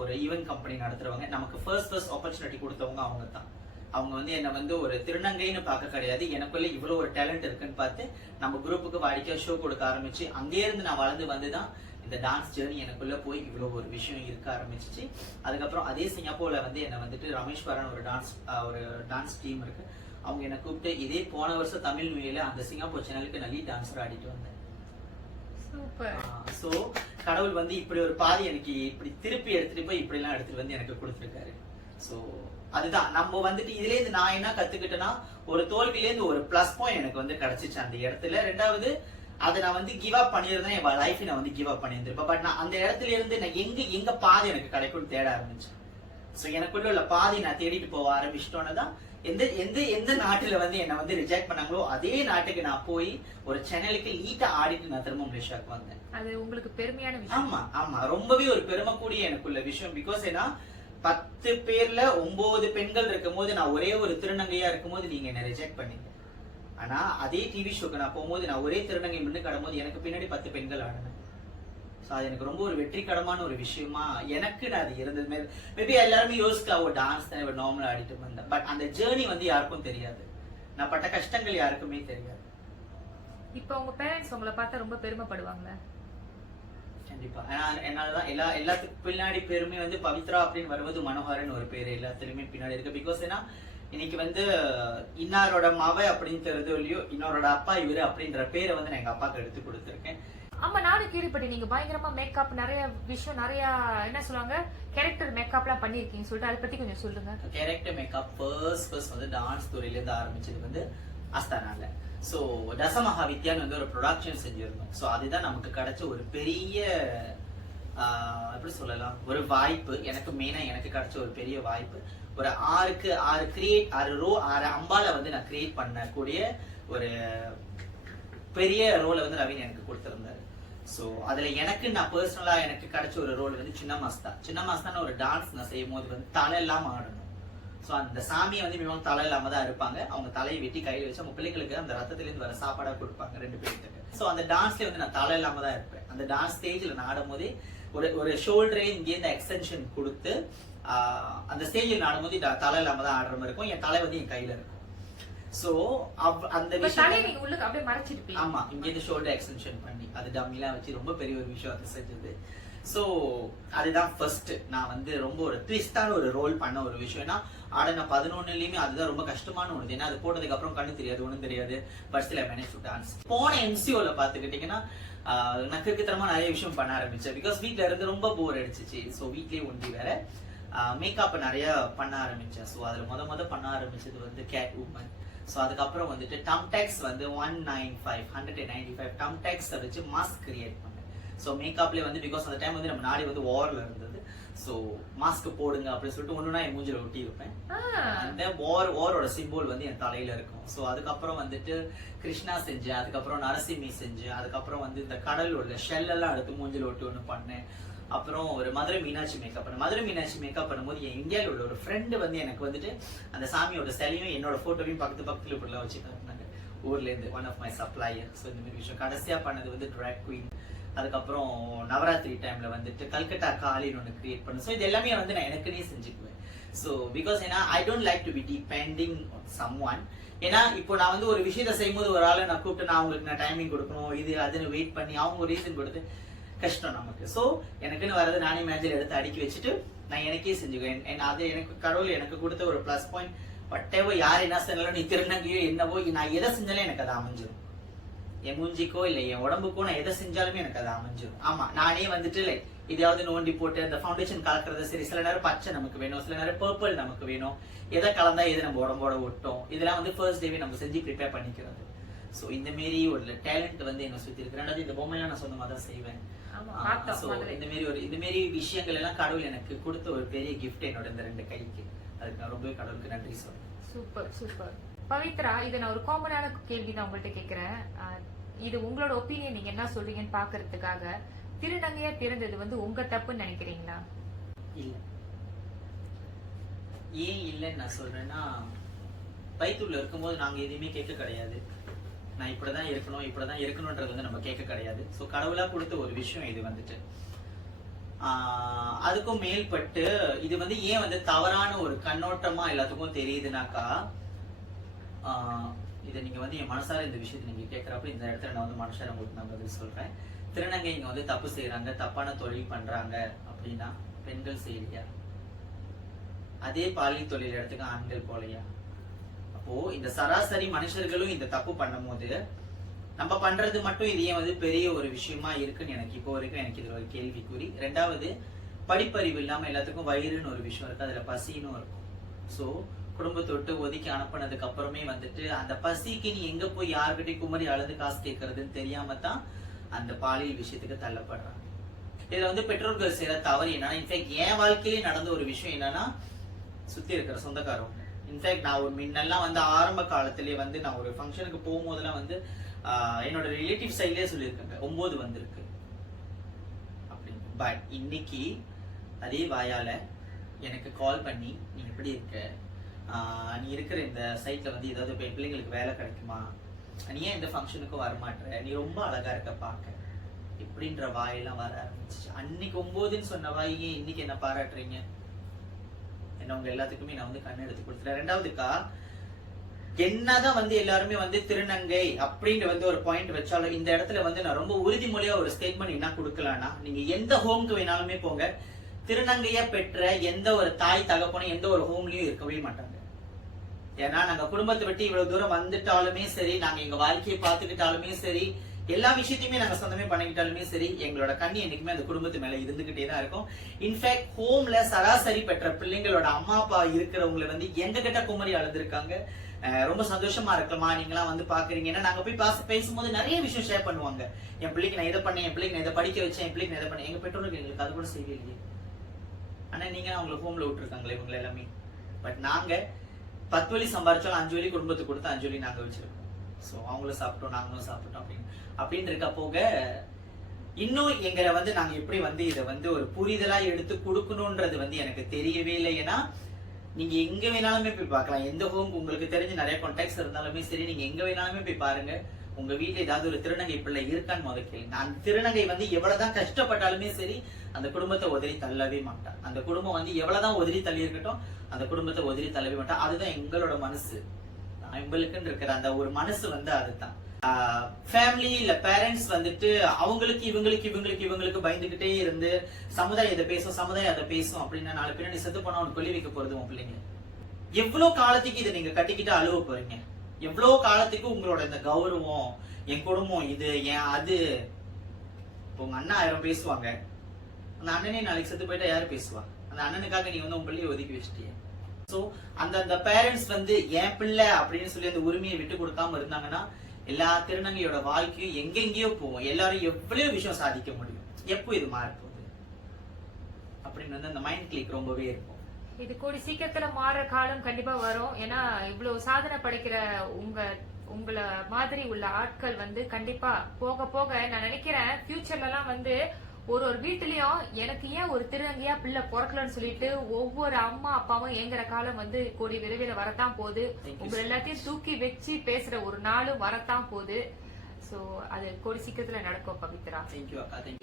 ஒரு ஈவென்ட் கம்பெனி நடத்துறவங்க. நமக்கு ஃபர்ஸ்ட் ஆப்பர்ச்சுனிட்டி கொடுத்தவங்க அவங்க தான். அவங்க வந்து என்ன வந்து ஒரு திருநங்கைன்னு பார்க்க கிடையாது, எனக்குள்ள இவ்வளவு ஒரு டேலண்ட் இருக்குன்னு பார்த்து நம்ம குரூப்புக்கு வாடிக்கையா ஷோ கொடுக்க ஆரம்பிச்சு அங்கே இருந்து நான் வளர்ந்து வந்துதான் இந்த டான்ஸ் ஜேர்னி எனக்குள்ள போய் இவ்வளவு ஒரு விஷயம் இருக்க ஆரம்பிச்சிச்சு. அதுக்கப்புறம் அதே சிங்கப்பூர்ல வந்து என்ன வந்துட்டு ரமேஷ்வரன் ஒரு டான்ஸ் டீம் இருக்கு, அவங்க என்ன கூப்பிட்டு இதே போன வருஷம் தமிழ் நியூ இயர்ல அந்த சிங்கப்பூர் சேனலுக்கு நான் லீட் டான்ஸர் ஆடிட்டு வந்தேன். சோ கடவுள் வந்து இப்படி ஒரு பாதி எனக்கு இப்படி திருப்பி எடுத்துட்டு போய் இப்படி எல்லாம் எடுத்துட்டு வந்து எனக்கு கொடுத்துருக்காரு. சோ அதுதான் நம்ம வந்துட்டு இதுல இருந்து நான் என்ன கத்துக்கிட்டேன்னா, ஒரு தோல்வியில இருந்து ஒரு பிளஸ் பாயிண்ட் எனக்கு வந்து கிடைச்சிச்சு அந்த இடத்துல. ரெண்டாவது அதை நான் வந்து கிவ் அப் பண்ணிருந்தேன், என் லைஃப் நான் வந்து கிவ் அப் பண்ணியிருந்திருப்பேன். பட் நான் அந்த இடத்துல இருந்து நான் எங்க பாதி எனக்கு கிடைக்கும்னு தேட ஆரம்பிச்சேன். சோ எனக்குள்ள உள்ள பாதி நான் தேடிட்டு போக ஆரம்பிச்சிட்டோன்னு தான் எந்த நாட்டுல வந்து என்ன வந்து ரிஜெக்ட் பண்ணாங்களோ அதே நாட்டுக்கு நான் போய் ஒரு சேனலுக்கு லீட்டா ஆடிட்டு நான் திரும்ப மலேசியாவுக்கு வந்தேன். அது உங்களுக்கு பெருமையான விஷயம். ஆமா ரொம்பவே ஒரு பெருமை கூடிய எனக்குள்ள விஷயம். பிகாஸ் ஏன்னா 10 பேர்ல 9 பெண்கள் இருக்கும் போது நான் ஒரே ஒரு திருநங்கையா இருக்கும் போது நீங்க என்ன ரிஜெக்ட் பண்ணீங்க. ஆனா அதே டிவி ஷோக்கு நான் போகும்போது நான் ஒரே திருநங்கை முன்னுக்கு ஆடும்போது எனக்கு பின்னாடி 10 பெண்கள் ஆடினேன். ஸோ அது எனக்கு ரொம்ப ஒரு வெற்றிகரமான ஒரு விஷயமா எனக்கு நான் அது இருந்தது. மேபி எல்லாருமே யோசிக்கலாம், ஒரு டான்ஸ் தான் இவர் நார்மலா ஆடிட்டு வந்தேன். பட் அந்த ஜேர்னி வந்து யாருக்கும் தெரியாது, நான் பட்ட கஷ்டங்கள் யாருக்குமே தெரியாது. இப்போ உங்க பேரண்ட்ஸ் உங்களை பார்த்தா ரொம்ப பெருமைப்படுவாங்களா? கண்டிப்பா. என்னாலதான் எல்லாத்துக்கும் பின்னாடி பேருமே வந்து பவித்ரா அப்படின்னு வருவது மனோகரன் ஒரு பேரு எல்லாத்துலயுமே பின்னாடி இருக்கு. பிகாஸ் ஏன்னா இன்னைக்கு வந்து இன்னாரோட மவ அப்படின்னு தெரிஞ்சோ இல்லையோ, இன்னொரோட அப்பா இவரு அப்படின்ற பேரை வந்து நான் எங்க அப்பாக்கு எடுத்து கொடுத்துருக்கேன். ஆமா, நானும் கேள்விப்பட்டேன் நீங்க பயங்கரமா மேக்கப் நிறைய விஷயம் நிறைய என்ன சொல்லுவாங்க கேரக்டர் மேக்கப்லாம் பண்ணிருக்கீங்க சொல்லிட்டு அதை பத்தி கொஞ்சம் சொல்லுங்க. கேரக்டர் மேக்கப் ஃபர்ஸ்ட் வந்து டான்ஸ் துறையில இருந்து ஆரம்பிச்சது வந்து அஸ்தானால. ஸோ தசமஹாவித்யான்னு வந்து ஒரு ப்ரொடக்ஷன் செஞ்சிருந்தோம். ஸோ அதுதான் நமக்கு கிடைச்ச ஒரு பெரிய எப்படி சொல்லலாம் ஒரு வாய்ப்பு. எனக்கு மெயினா எனக்கு கிடைச்ச ஒரு பெரிய வாய்ப்பு. ஒரு 6 ரோ 6 அம்பால வந்து நான் கிரியேட் பண்ணக்கூடிய ஒரு பெரிய ரோலை வந்து ரவீன் எனக்கு கொடுத்திருந்தாரு. ஸோ அதுல நான் பர்சனலா எனக்கு கிடைச்ச ஒரு ரோல் வந்து சின்ன மாஸ்தான் ஒரு டான்ஸ் நான் செய்யும் போது வந்து தலை இல்லாம ஆடணும். ஸோ அந்த சாமியை வந்து மிகவும் தலை இல்லாம தான் இருப்பாங்க. அவங்க தலையை வெட்டி கையில வச்சு அவங்க பிள்ளைங்களுக்கு அந்த ரத்தத்திலேருந்து வர சாப்பாடா கொடுப்பாங்க 2 பேருக்கு. ஸோ அந்த டான்ஸ்ல வந்து நான் தலை இல்லாம தான் இருப்பேன். அந்த டான்ஸ் ஸ்டேஜ்ல நான் ஆடும் போதே ஒரு ஷோல்டரே இங்கே இந்த எக்ஸ்டென்ஷன் கொடுத்து அந்த ஸ்டேஜில் ஆடும்போது தலை இல்லாம தான் ஆடுற மாதிரி இருக்கும். என் தலை வந்து என் கையில இருக்கும். சோ அந்த விஷயம் ஆமா இங்க இருந்து ஷோல்டர் எக்ஸ்டென்ஷன் பண்ணி அது டம்மிலாம் வச்சு ரொம்ப பெரிய ஒரு விஷயம் அது செஞ்சது. சோ அதுதான் ஃபர்ஸ்ட் நான் வந்து ரொம்ப ஒரு ட்விஸ்டான ஒரு ரோல் பண்ண ஒரு விஷயம். ஏன்னா ஆடின 11லயுமே அதுதான் ரொம்ப கஷ்டமான ஒண்ணு. ஏன்னா அது போட்டதுக்கு அப்புறம் கண்ணு தெரியாது, ஒண்ணும் தெரியாது. But still I manage to dance. போன எம்சிஓல பாத்துக்கிட்டீங்கன்னா நான் கிறுக்குத்தனமா நிறைய விஷயம் பண்ண ஆரம்பிச்சேன். பிகாஸ் வீட்ல இருந்து ரொம்ப போர் அடிச்சிச்சு. ஸோ வீட்லயே ஒண்டி வேற மேக்கப் நிறைய பண்ண ஆரம்பிச்சேன். ஸோ அதுல முத பண்ண ஆரம்பிச்சது வந்து கேட் உமன். ஸோ அதுக்கப்புறம் வந்துட்டு டம்டெக்ஸ் வந்து 195 டம்டெக்ஸ் வச்சு மாஸ்க் கிரியேட் பண்ணேன். ஸோ மேக்கப்லேயே வந்து பிகாஸ் அந்த டைம் வந்து நம்ம நாடு வந்து வார்ல இருந்தது. ஸோ மாஸ்க் போடுங்க அப்படின்னு சொல்லிட்டு ஒண்ணுனா என் மூஞ்சில ஒட்டி இருப்பேன். அந்த வாரோட சிம்போல் வந்து என் தலையில இருக்கும். ஸோ அதுக்கப்புறம் வந்துட்டு கிருஷ்ணா செஞ்சேன், அதுக்கப்புறம் நரசிம்மி செஞ்சேன், அதுக்கப்புறம் வந்து இந்த கடலோட ஷெல் எல்லாம் எடுத்து மூஞ்சில ஒட்டி ஒண்ணு பண்ணேன். அப்புறம் ஒரு மதுரை மீனாட்சி மேக்கப் பண்ணேன். மதுரை மீனாட்சி மேக்கப் பண்ணும்போது என் இந்தியாவில் உள்ள ஒரு ஃப்ரெண்டு வந்து எனக்கு வந்துட்டு அந்த சாமியோட சிலையும் என்னோட போட்டோவையும் பக்கத்துல இப்படிலாம் வச்சு காட்டினாங்க ஊர்ல இருந்து, one of my supplier. So இந்த மாதிரி விஷயம் கடைசியா பண்ணது வந்து ட்ராக் குயின். அதுக்கப்புறம் நவராத்திரி டைம்ல வந்துட்டு கல்கட்டா காலின்னு ஒன்று கிரியேட் பண்ணேன். ஸோ இது எல்லாமே வந்து நான் எனக்குனே செஞ்சுக்குவேன். ஸோ பிகாஸ் ஏன்னா I don't like to be depending on someone. ஏன்னா இப்போ நான் வந்து ஒரு விஷயத்த செய்யும்போது ஒரு ஆளை நான் கூப்பிட்டு நான் அவங்களுக்கு நான் டைமிங் கொடுக்கணும் இது அதுன்னு வெயிட் பண்ணி அவங்க ஒரு ரீசன் கொடுத்து கஷ்டம் நமக்கு. ஸோ எனக்குன்னு வர்றது நானே மேஜர் எடுத்து அடுக்கி வச்சுட்டு நான் எனக்கே செஞ்சுக்குவேன். அது எனக்கு கடவுள் எனக்கு கொடுத்த ஒரு பிளஸ் பாயிண்ட். பட்டேவோ யார் என்ன செஞ்சாலும் நீ திருநங்கையோ என்னவோ நான் எதை செஞ்சாலும் எனக்கு அது அமைஞ்சிடும். என் மூஞ்சிக்கோ இல்லை என் உடம்புக்கோ நான் எதை செஞ்சாலுமே எனக்கு அது அமைஞ்சிடும். ஆமா நானே வந்துட்டு லைக் இதையாவது நோண்டி போட்டு அந்த ஃபவுண்டேஷன் கலக்கிறது சரி, சில நேரம் பச்சை நமக்கு வேணும், சில நேரம் பர்பிள் நமக்கு வேணும். எதை கலந்தா எது நம்ம உடம்போட ஒட்டும், இதெல்லாம் வந்து ஃபர்ஸ்ட் டேவே நம்ம செஞ்சு ப்ரிப்பேர் பண்ணிக்கிறது. ஸோ இந்த மாரி ஒரு டேலண்ட் வந்து என்ன சுத்தி இருக்கு. ரெண்டாவது இந்த பொம்மையெல்லாம் நான் சொந்தமாக தான் செய்வேன். இந்த மாதிரி விஷயங்கள் எல்லாம் கடவுள் எனக்கு கொடுத்த ஒரு பெரிய கிஃப்ட் என்னோட இந்த 2 கைக்கு. அதுக்கு நான் ரொம்பவே கடவுளுக்கு நன்றி சொல்றேன். Super super. பவித்ரா, இதை நான் ஒரு காமனான கேள்வி தான் உங்கள்கிட்ட கேட்கிறேன். இது உங்களோட ஒப்பீனியன், நீங்க என்ன சொல்றீங்கன்னு பாக்குறதுக்காக. திருநங்கையா பிறந்தது வந்து உங்க தப்புன்னு நினைக்கிறீங்களா? இல்ல. ஏன் இல்லைன்னு நான் சொல்றேன்னா, வயிற்றுல இருக்கும்போது நாங்க எதுவுமே கேட்க கிடையாது. நான் இப்படிதான் இருக்கணும்ன்றது வந்து நம்ம கேட்க கிடையாது. ஸோ கடவுளா கொடுத்த ஒரு விஷயம் இது வந்துட்டு. அதுக்கும் மேல்பட்டு இது வந்து ஏன் வந்து தவறான ஒரு கண்ணோட்டமா எல்லாத்துக்கும் தெரியுதுனாக்கா, இதை நீங்க வந்து என் மனசார இந்த விஷயத்தை நீங்க கேட்கறப்ப இந்த இடத்துல நான் வந்து மனசார உங்களுக்கு நான் பதில் சொல்றேன். திருநங்கை இங்க வந்து தப்பு செய்யறாங்க, தப்பான தொழில் பண்றாங்க அப்படின்னா பெண்கள் செய்யலையா? அதே பாலியல் தொழில் இடத்துக்கு ஆண்கள் போலையா? அப்போ இந்த சராசரி மனுஷர்களும் இந்த தப்பு பண்ணும் போது நம்ம பண்றது மட்டும் இது ஏன் வந்து பெரிய ஒரு விஷயமா இருக்குன்னு எனக்கு இப்போ வரைக்கும் எனக்கு இதுல ஒரு கேள்விக்குறி. ரெண்டாவது, படிப்பறிவு இல்லாம எல்லாத்துக்கும் வயிறுன்னு ஒரு விஷயம் இருக்கு, அதுல பசின்னு இருக்கும். சோ குடும்பத்தொட்டு ஒதுக்கி அனுப்பினதுக்கு அப்புறமே வந்துட்டு அந்த பசிக்கு நீ எங்க போய் யாருக்கிட்டையும் குமரி அழுது காசு கேட்கறதுன்னு தெரியாம தான் அந்த பாலியல் விஷயத்துக்கு தள்ளப்படுறாங்க. இதுல வந்து பெற்றோர்கள் செய்யற தவறு என்னன்னா, இன்ஃபேக்ட் என் வாழ்க்கையிலே நடந்த ஒரு விஷயம் என்னன்னா, சுத்தி இருக்கிற சொந்தக்காரங்க. இன்ஃபேக்ட் நான் ஒரு முன்னெல்லாம் வந்து ஆரம்ப காலத்திலேயே வந்து நான் ஒரு ஃபங்க்ஷனுக்கு போகும்போதெல்லாம் வந்து என்னோட ரிலேட்டிவ் சைட்லயே சொல்லியிருக்காங்க 9 வந்திருக்கு அப்படின்னு. பட் இன்னைக்கு அதே வாயால எனக்கு கால் பண்ணி நீ எப்படி இருக்க, நீ இருக்கிற இந்த சைட்ல வந்து ஏதாவது பிள்ளைங்களுக்கு வேலை கிடைக்குமா, நீ ஏன் இந்த ஃபங்க்ஷனுக்கும் வரமாட்டேற, நீ ரொம்ப அழகா இருக்க பார்க்க இப்படின்ற வாயெல்லாம் வர ஆரம்பிச்சிச்சு. அன்னைக்கு 9ன்னு சொன்ன வாயே இன்னைக்கு என்ன பாராட்டுறீங்க? என்ன உங்க எல்லாத்துக்குமே நான் வந்து கண்ணு எடுத்து கொடுத்துட்டேன். ரெண்டாவதுக்கா, என்னதான் வந்து எல்லாருமே வந்து திருநங்கை அப்படின்னு வந்து ஒரு பாயிண்ட் வச்சாலும் இந்த இடத்துல வந்து நான் ரொம்ப உறுதிமொழியா ஒரு ஸ்டேட்மெண்ட் என்ன கொடுக்கலாம்னா, நீங்க எந்த ஹோம்க்கு வேணாலுமே போங்க, திருநங்கைய பெற்ற எந்த ஒரு தாய் தகப்பனும் எந்த ஒரு ஹோம்லயும் இருக்கவே மாட்டாங்க. ஏன்னா நாங்க குடும்பத்தை விட்டு இவ்வளவு தூரம் வந்துட்டாலுமே சரி, நாங்க எங்க வாழ்க்கையை பார்த்துக்கிட்டாலுமே சரி, எல்லா விஷயத்தையுமே நாங்க சொந்தமே பண்ணிக்கிட்டாலுமே சரி, எங்களோட கண்ணி என்னைக்குமே அந்த குடும்பத்து மேல இருந்துகிட்டே தான் இருக்கும். இன்ஃபேக்ட் ஹோம்ல சராசரி பெற்ற பிள்ளைங்களோட அம்மா அப்பா இருக்கிறவங்களை வந்து எங்க கிட்ட குமரி அழுதுருக்காங்க. ரொம்ப சந்தோஷமா இருக்கலாமா நீங்களாம் வந்து பாக்குறீங்க. ஏன்னா நாங்க போய் பேசும்போது நிறைய விஷயம் ஷேர் பண்ணுவாங்க. என் பிள்ளைக்கு நான் இதை பண்ணேன், என் பிள்ளைக்கு நான் இதை படிக்க வச்சேன், என் பிள்ளைக்கு நான் இதை பண்ணேன். எங்க பெற்றோருக்கு எங்களுக்கு அது கூட செய்யவே இல்லையே. ஆனா நீங்க அவங்களுக்கு ஹோம்ல விட்டுருக்காங்களே இவங்களை எல்லாமே. பட் நாங்க 10 வழி சம்பாரிச்சாலும் 5 வழி குடும்பத்துக்கு கொடுத்து 5 வழி நாங்க வச்சிருக்கோம். சோ அவங்களும் சாப்பிட்டோம், நாங்களும் சாப்பிட்டோம் அப்படின்னு இருக்க போக, இன்னும் எங்களை வந்து நாங்க எப்படி வந்து இதை வந்து ஒரு புரிதலா எடுத்து கொடுக்கணும்ன்றது வந்து எனக்கு தெரியவே இல்லை. ஏன்னா நீங்க எங்க வேணாலுமே போய் பார்க்கலாம். எந்த ஹோம் உங்களுக்கு தெரிஞ்ச நிறைய கான்டாக்ட்ஸ் இருந்தாலுமே சரி, நீங்க எங்க வேணாலுமே போய் பாருங்க. உங்க வீட்டுல ஏதாவது ஒரு திருநங்கை பிள்ளை இருக்கான்னு முதல் கேளுங்க. அந்த திருநங்கை வந்து எவ்வளவுதான் கஷ்டப்பட்டாலுமே சரி, அந்த குடும்பத்தை உதறி தள்ளவே மாட்டான். அந்த குடும்பம் வந்து எவ்வளவுதான் உதறி தள்ளி இருக்கட்டும், அந்த குடும்பத்தை உதறி தள்ளவே மாட்டான். அதுதான் எங்களோட மனசு. எங்களுக்குன்னு இருக்கிற அந்த ஒரு மனசு வந்து அதுதான். ஃபேமிலி இல்ல பேரண்ட்ஸ் வந்துட்டு அவங்களுக்கு இவங்களுக்கு பயந்துகிட்டே இருந்து சமுதாயம் இதை பேசும், சமுதாயம் அதை பேசும் அப்படின்னா 4 பேர் நீ செத்து போனா உனக்கு கொல்லி வைக்க போறது உன் பிள்ளைங்க. எவ்வளவு காலத்துக்கு இதை நீங்க கட்டிக்கிட்டு அழுவ போறீங்க? எவ்வளவு காலத்துக்கு உங்களோட இந்த கௌரவம், என் குடும்பம் இது ஏன் அது? இப்போ உங்க அண்ணன் 1000 பேசுவாங்க, அந்த அண்ணனே நாளைக்கு செத்து போயிட்டா யாரு பேசுவா? அந்த அண்ணனுக்காக நீ வந்து உன் பிள்ளைய ஒதுக்கி வச்சிட்டிய. சோ அந்த பேரண்ட்ஸ் வந்து என் பிள்ளை அப்படின்னு சொல்லி அந்த உரிமையை விட்டு கொடுக்காம இருந்தாங்கன்னா எல்லா திருநங்கையோட வாழ்க்கையும் எங்கெங்கயோ போவோம். எல்லாரும் எவ்வளவு விஷயம் சாதிக்க முடியும். எப்போ இது மாறப்போகுது அப்படின்னு வந்து அந்த மைண்ட் கிளிக் ரொம்பவே இருக்கும். இது கூடி சீக்கிரத்துல மாற காலம் கண்டிப்பா வரும். ஏன்னா இவ்வளவு சாதனை படைக்கிற உங்களை மாதிரி உள்ள ஆட்கள் வந்து கண்டிப்பா போக போக நான் நினைக்கிறேன் ஃபியூச்சர்ல எல்லாம் வந்து ஒரு வீட்டுலயும் எனக்கு ஏன் ஒரு திருநங்கையா பிள்ளை பிறக்கலன்னு சொல்லிட்டு ஒவ்வொரு அம்மா அப்பாவும் ஏங்குற காலம் வந்து கூடி விரைவில் வரத்தான் போகுது. உங்க எல்லாத்தையும் தூக்கி வச்சு பேசுற ஒரு நாளும் வரத்தான் போகுது. சோ அது கூடி சீக்கிரத்துல நடக்கும் பவித்ரா.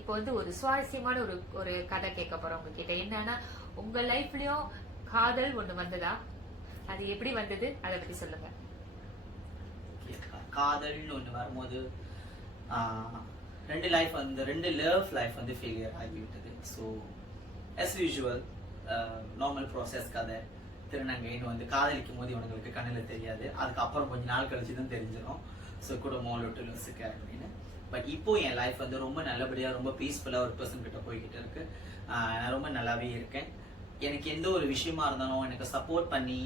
இப்போ வந்து ஒரு சுவாரஸ்யமான ஒரு கதை கேட்க போறோம் உங்ககிட்ட. என்னன்னா, உங்க லைஃப்லயும் காதல் ஒண்ணு வந்ததா? அது எப்படி வந்தது, அதை பத்தி சொல்லுங்க. காதல்னு ஒண்ணு வரும்போது 2 லவ் லைஃப் வந்து ஃபெயிலியர் ஆகிவிட்டது. So as usual normal process கதை. திருநங்கைன்னு வந்து காதலிக்கும் போது இவங்களுக்கு கண்ணில் தெரியாது, அதுக்கப்புறம் கொஞ்சம் நாள் கழிச்சு தான் தெரிஞ்சிடும். ஸோ குடும்பம் லொட்டு லொசுக்கு அப்படின்னு. பட் இப்போ என் லைஃப் வந்து ரொம்ப நல்லபடியா ரொம்ப பீஸ்ஃபுல்லா ஒரு பர்சன் கிட்ட போய்கிட்டு இருக்கு. நான் ரொம்ப நல்லாவே இருக்கேன். எனக்கு எந்த ஒரு விஷயமா இருந்தாலும் எனக்கு சப்போர்ட் பண்ணி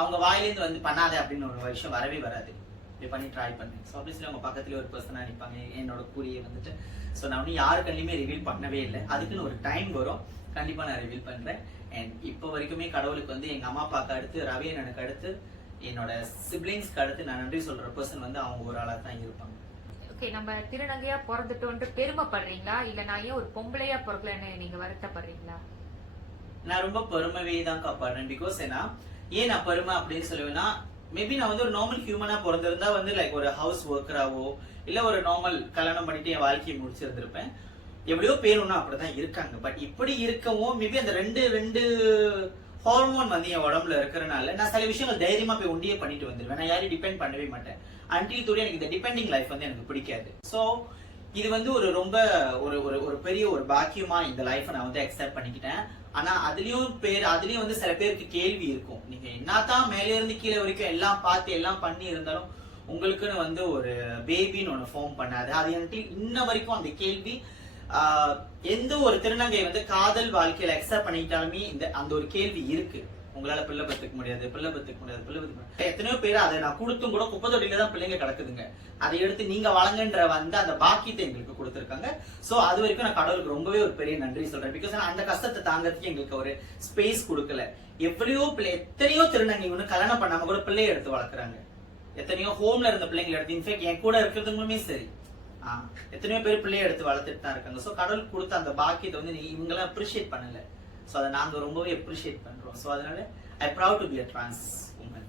அவங்க வாயிலேருந்து வந்து பண்ணாத அப்படின்னு ஒரு விஷயம் வரவே வராது. இப்படி பண்ணி ட்ரை பண்ணேன். ஸோ ஆப்வியஸ்லி அவங்க பக்கத்துல ஒரு பர்சனா நிற்பாங்க என்னோட கூறியை வந்துட்டு. ஸோ நான் வந்து யாரு கண்ணிலுமே ரிவீல் பண்ணவே இல்லை. அதுக்குன்னு ஒரு டைம் வரும், கண்டிப்பா நான் ரிவீல் பண்றேன். அண்ட் இப்போ வரைக்குமே கடவுளுக்கு வந்து எங்க அம்மா அப்பாவுக்கு அடுத்து, ரவி அண்ணனுக்கு அடுத்து, என்னோட சிப்ளிங்ஸ்க்கு அடுத்து நான் நன்றி சொல்ற பர்சன் வந்து அவங்க ஒரு ஆளா தான் இருப்பாங்க. ஓகே, நம்ம திருநங்கையா பிறந்துட்டோன்ற பெருமைப்படுறீங்களா, இல்ல நான் ஏன் ஒரு பொம்பளையா பிறக்கலன்னு நீங்க வருத்தப்படுறீங்களா? நான் ரொம்ப பெருமைவே தான் காப்பாடுறேன். பிகாஸ் ஏன் நான் பெருமை அப்படின்னு சொல்லுவேன்னா, மேபி நான் வந்து ஒரு நார்மல் ஹியூமனா பிறந்திருந்தா வந்து லைக் ஒரு ஹவுஸ் ஒர்க்கராவோ இல்ல ஒரு நார்மல் கல்யாணம் பண்ணிட்டு என் வாழ்க்கையை முடிச்சிருந்திருப்பேன். எவ்வளவோ பேர் ஒன்னும் அப்படிதான் இருக்காங்க. பட் இப்படி இருக்கவும் மேபி அந்த ரெண்டு ஹார்மோன் வந்து என் உடம்புல இருக்கிறனால நான் சில விஷயங்கள் தைரியமா போய் ஒண்டியே பண்ணிட்டு வந்துருவேன். நான் யாரையும் டிபெண்ட் பண்ணவே மாட்டேன். அன்டில் தூரம் எனக்கு இந்த டிபெண்டிங் லைஃப் வந்து எனக்கு பிடிக்காது. ஸோ இது வந்து ஒரு ரொம்ப ஒரு பெரிய ஒரு பாக்கியமா இந்த லைஃப் நான் வந்து அக்செப்ட் பண்ணிக்கிட்டேன். ஆனா அதுலயும் வந்து சில பேருக்கு கேள்வி இருக்கும். நீங்க என்னதான் மேலே இருந்து கீழே வரைக்கும் எல்லாம் பார்த்து எல்லாம் பண்ணி இருந்தாலும் உங்களுக்குன்னு வந்து ஒரு பேபின்னு ஒண்ணு ஃபார்ம் பண்ணாது. அது இன்ன வரைக்கும் அந்த கேள்வி எந்த ஒரு திருநங்கை வந்து காதல் வாழ்க்கையில அக்செப்ட் பண்ணிட்டாலுமே அந்த ஒரு கேள்வி இருக்கு. உங்களால பிள்ளை பத்துக்க முடியாது. எத்தனையோ பேர் அதை நான் கொடுத்தும் கூட குப்பை தொட்டில தான் பிள்ளைங்க கிடக்குதுங்க. அதை எடுத்து நீங்க வழங்குன்ற வந்து அந்த பாக்கியத்தை எங்களுக்கு கொடுத்துருக்காங்க. சோ அது வரைக்கும் நான் கடவுளுக்கு ரொம்பவே ஒரு பெரிய நன்றி சொல்றேன். பிகாஸ் நான் அந்த கஷ்டத்தை தாங்கிறதுக்கு எங்களுக்கு ஒரு ஸ்பேஸ் கொடுக்கல. எத்தனையோ திருநங்கை ஒண்ணு கல்யாணம் பண்ணாம கூட பிள்ளைய எடுத்து வளர்க்குறாங்க. எத்தனையோ ஹோம்ல இருந்த பிள்ளைங்களை எடுத்து, இன்ஃபேக்ட் என் கூட இருக்கிறதுங்களுமே சரி, எத்தனையோ பேர் பிள்ளைய எடுத்து வளர்த்துட்டு தான் இருக்காங்க. சோ கடவுள் கொடுத்த அந்த பாக்கியத்தை வந்து இவங்கெல்லாம் அப்ரிஷியேட் பண்ணல. சோ அதை நாங்க ரொம்பவே அப்ரிஷியேட் பண்றோம். சோ அதனால I proud to be a trans woman.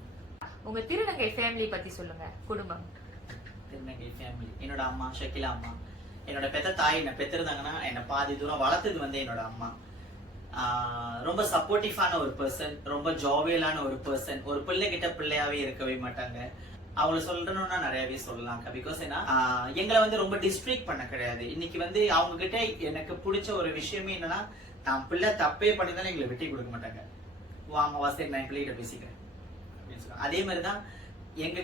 உங்க திருநங்கை ஃபேமிலி பத்தி சொல்லுங்க, குடும்பம். திருநங்கை ஃபேமிலி, என்னோட அம்மா ஷக்கிலா அம்மா, என்னோட பெத்த தாய் என்ன பெற்றிருந்தாங்கன்னா என்ன பாதி தூரம் வளர்த்தது வந்து என்னோட அம்மா. ரொம்ப சப்போர்ட்டிவான ஒரு பர்சன், ரொம்ப ஜாவியலான ஒரு பர்சன். ஒரு பிள்ளை கிட்ட பிள்ளையாவே இருக்கவே மாட்டாங்க. அவங்கள சொல்லணும்னா நிறையவே சொல்லலாம். பிகாஸ் ஏன்னா எங்களை வந்து ரொம்ப டிஸ்ட்ரிக்ட் பண்ண கிடையாது. இன்னைக்கு வந்து அவங்க கிட்ட எனக்கு பிடிச்ச ஒரு விஷயமே என்னன்னா, நான் பிள்ளை தப்பே பண்ணிதானே எங்களை வெட்டி கொடுக்க மாட்டாங்க. வாமா வாசல் நான் பிள்ளைகிட்ட பேசிக்கிறேன் அப்படின்னு சொல்லுவாங்க. அதே மாதிரிதான் எங்க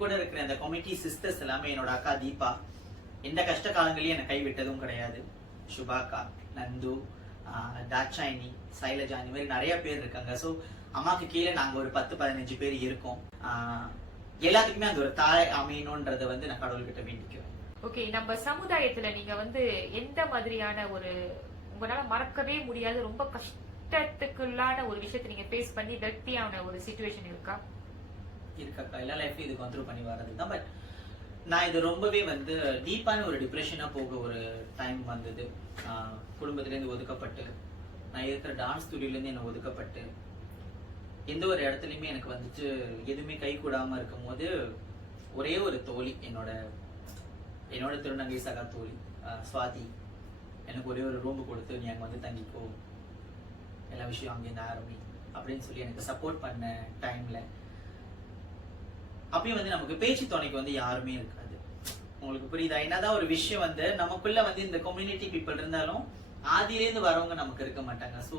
கூட இருக்கிற அந்த கம்யூனிட்டி சிஸ்டர்ஸ் எல்லாமே, என்னோட அக்கா தீபா எந்த கஷ்ட காலங்களையும் என்னை கைவிட்டதும் கிடையாது. சுபாக்கா, நந்து, தாட்சாயினி, சைலஜா, இந்த மாதிரி நிறைய பேர் இருக்காங்க. ஸோ அம்மாக்கு கீழே நாங்க ஒரு 10-15 பேர் இருக்கோம். எல்லாத்துக்குமே அந்த ஒரு தாய் அமையணும்ன்றத வந்து நான் கடவுள்கிட்ட வேண்டிக்குவேன். ஓகே, நம்ம சமுதாயத்துல நீங்க வந்து எந்த மாதிரியான ஒரு உங்களால மறக்கவே முடியாத ரொம்ப கஷ்டத்துக்குள்ளான ஒரு விஷயத்தை நீங்க ஃபேஸ் பண்ணி வெட்டியான ஒரு சிச்சுவேஷன் இருக்கா? இருக்காக்கா, எல்லா லைஃப்லயும் இது கண்ட்ரோல் பண்ணி வர்றதுதான். பட் நான் இது ரொம்பவே வந்து டீப்பான ஒரு டிப்ரெஷனா போக ஒரு டைம் வந்தது. குடும்பத்துல இருந்து ஒதுக்கப்பட்டு, நான் இருக்கிற டான்ஸ் ஸ்டுடியோல இருந்து என்ன ஒதுக்கப்பட்டு, எந்த ஒரு இடத்துலயுமே எனக்கு வந்துட்டு எதுவுமே கை கூடாம இருக்கும் போது, ஒரே ஒரு தோழி, என்னோட திருநங்கை சகா தோழி சுவாதி, எனக்கு ஒரே ஒரு ரூம் கொடுத்து, நீ அங்க வந்து தங்கிக்கோ, எல்லா விஷயம் அங்கேருந்து ஆரம்பி அப்படின்னு சொல்லி எனக்கு சப்போர்ட் பண்ண டைம்ல, அப்பயும் வந்து நமக்கு பேச்சு துணைக்கு வந்து யாருமே இருக்காது. உங்களுக்கு புரியுதா? என்னதான் ஒரு விஷயம் வந்து நமக்குள்ள வந்து இந்த கம்யூனிட்டி பீப்புள் இருந்தாலும் ஆதியிலேருந்து வரவங்க நமக்கு இருக்க மாட்டாங்க. ஸோ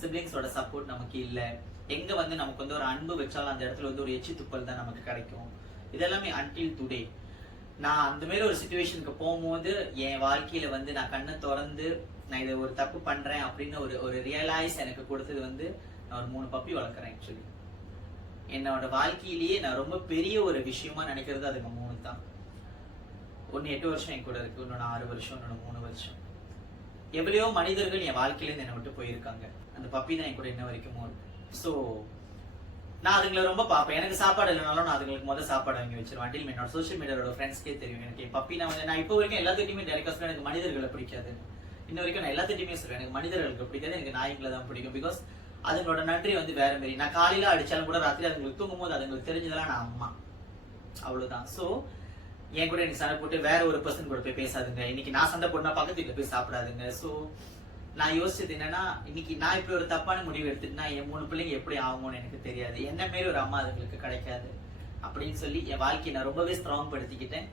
சிப்ளிங்ஸோட சப்போர்ட் நமக்கு இல்ல. எங்க வந்து நமக்கு வந்து ஒரு அன்பு வச்சாலும் அந்த இடத்துல வந்து ஒரு எச்சி துப்பல் தான் நமக்கு கிடைக்கும். இதெல்லாமே அன்டில் டுடே. நான் அந்த மாதிரி ஒரு சிச்சுவேஷனுக்கு போகும்போது என் வாழ்க்கையில வந்து நான் கண்ணை திறந்து நான் இதை ஒரு தப்பு பண்றேன் அப்படின்னு ஒரு ரியலைஸ் எனக்கு கொடுத்தது வந்து, நான் ஒரு 3 பப்பி வளர்க்குறேன். ஆக்சுவலி என்னோட வாழ்க்கையிலேயே நான் ரொம்ப பெரிய ஒரு விஷயமா நினைக்கிறது அதுங்க 3 தான். ஒன்னு 8 வருஷம் என் கூட இருக்கு, இன்னொன்னு 6 வருஷம், இன்னொன்னு 3 வருஷம். எவ்வளவோ மனிதர்கள் என் வாழ்க்கையில இருந்து என்னை விட்டு போயிருக்காங்க. அந்த பப்பி தான் என் கூட இன்ன வரைக்கும் இருக்கு. ஸோ நான் அதுங்களை ரொம்ப பார்ப்பேன். எனக்கு சாப்பாடு இல்லைனாலும் நான் அதுங்களுக்கு முதல் சாப்பாடு வாங்கி வச்சிருவேன். அண்டில் என்னோட சோஷியல் மீடியாவோட ஃப்ரெண்ட்ஸ்க்கே தெரியும் எனக்கு என் பப்பி. நான் இப்போ வரைக்கும் எல்லாத்துட்டையுமே டேரக்டா சொல்லுவேன், எனக்கு மனிதர்களை பிடிக்காது. இன்ன வரைக்கும் நான் எல்லாத்துட்டையுமே சொல்லுவேன், எனக்கு மனிதர்களுக்கு பிடிக்காது, எனக்கு நாய்களை தான் பிடிக்கும். பிகாஸ் அதுங்களோட நன்றி வந்து வேற மாதிரி. நான் காலையில அடிச்சாலும் கூட ராத்திரி அதுங்களுக்கு தூங்கும் போது அதுங்களுக்கு தெரிஞ்சதெல்லாம் நான் அம்மா, அவ்வளவுதான். சோ என் கூட எனக்கு சண்டை போட்டு வேற ஒரு பர்சன் கூட போய் பேசாதுங்க. இன்னைக்கு நான் சண்டை போட்டா பக்கத்து வீட்டுல போய் சாப்பிடாதுங்க. சோ நான் யோசிச்சது என்னன்னா, இன்னைக்கு நான் இப்படி ஒரு தப்பான முடிவு எடுத்துட்டுனா என் 3 பிள்ளைங்க எப்படி ஆகும்னு எனக்கு தெரியாது. என்ன மாரி ஒரு அம்மா அதுங்களுக்கு கிடைக்காது அப்படின்னு சொல்லி என் வாழ்க்கையை நான் ரொம்பவே ஸ்ட்ராங் படுத்திக்கிட்டேன்.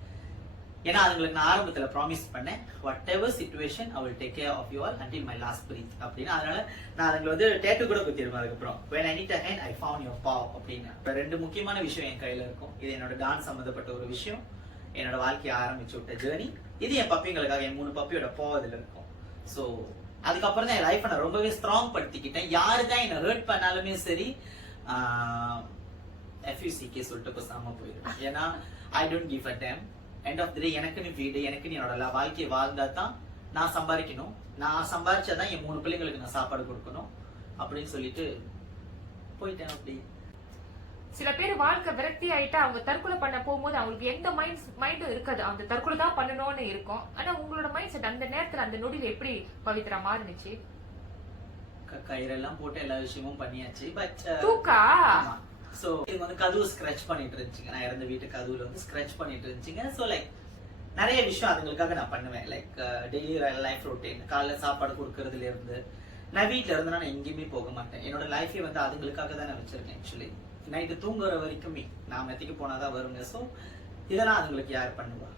ஏன்னா அதுங்களுக்கு நான் ஆரம்பத்துல ப்ராமிஸ் பண்ணேன், whatever situation I will take care of you all until my last breath அப்படின்னு. அதனால நான் அதுங்களை வந்து டேட்டு கூட குத்திருப்பேன். அதுக்கப்புறம் when I need a hand I found your paw அப்படின்னு. இப்போ 2 முக்கியமான விஷயம் என் கையில இருக்கும். இது என்னோட டான்ஸ் சம்பந்தப்பட்ட ஒரு விஷயம், என்னோட வாழ்க்கையை ஆரம்பிச்சு விட்ட ஜேர்னி. இது என் பப்பிங்களுக்காக, என் 3 பப்பியோட பா இதுல இருக்கும். ஸோ அதுக்கப்புறம் தான் என் லைஃப்பை நான் ரொம்பவே ஸ்ட்ராங் படுத்திக்கிட்டேன். யாரு தான் என்னை ஹர்ட் பண்ணாலுமே சரி, FUCK சொல்லிட்டு பேசாம போயிடும். ஏன்னா I don't give a damn. End of the day எனக்குன்னு வீடு, எனக்குன்னு என்னோட வாழ்க்கையை வாழ்ந்தா தான் நான் சம்பாதிக்கணும். நான் சம்பாதிச்சாதான் என் 3 பிள்ளைங்களுக்கு நான் சாப்பாடு கொடுக்கணும் அப்படின்னு சொல்லிட்டு போயிட்டேன். அப்படி சில பேர் வாழ்க்கை விரக்தி ஆயிட்டா அவங்க தற்கொலை பண்ண போகும்போது அவங்களுக்கு எந்த மைண்டும் இருக்காது, அவங்க தற்கொலை தான் பண்ணணும்னு இருக்கும். ஆனா உங்களோட மைண்ட் செட் அந்த நேரத்துல அந்த நொடியில எப்படி பவித்ரா மாறுனுச்சு? கயிறெல்லாம் போட்டு எல்லா விஷயமும் பண்ணியாச்சு. பட் தூக்கா சோ இது வந்து கதவு ஸ்க்ராட்ச் பண்ணிட்டு இருந்துச்சுங்க. நான் இறந்த வீட்டு கதவுல வந்து ஸ்க்ராட்ச் பண்ணிட்டு இருந்துச்சுங்க. சோ லைக் நிறைய விஷயம் அதுங்களுக்காக நான் பண்ணுவேன். லைக் டெய்லி லைஃப் ரொட்டீன், காலைல சாப்பாடு கொடுக்கறதுல இருந்து, நான் வீட்டுல இருந்து நான் எங்கேயுமே போக மாட்டேன். என்னோட லைஃபே வந்து அதுங்களுக்காக தான் நான் வச்சிருக்கேன். ஆக்சுவலி நைட்டு தூங்குற வரைக்குமே நான் மெத்திக்கு போனாதான் வருங்க. சோ இதெல்லாம் அதுங்களுக்கு யார் பண்ணுவா?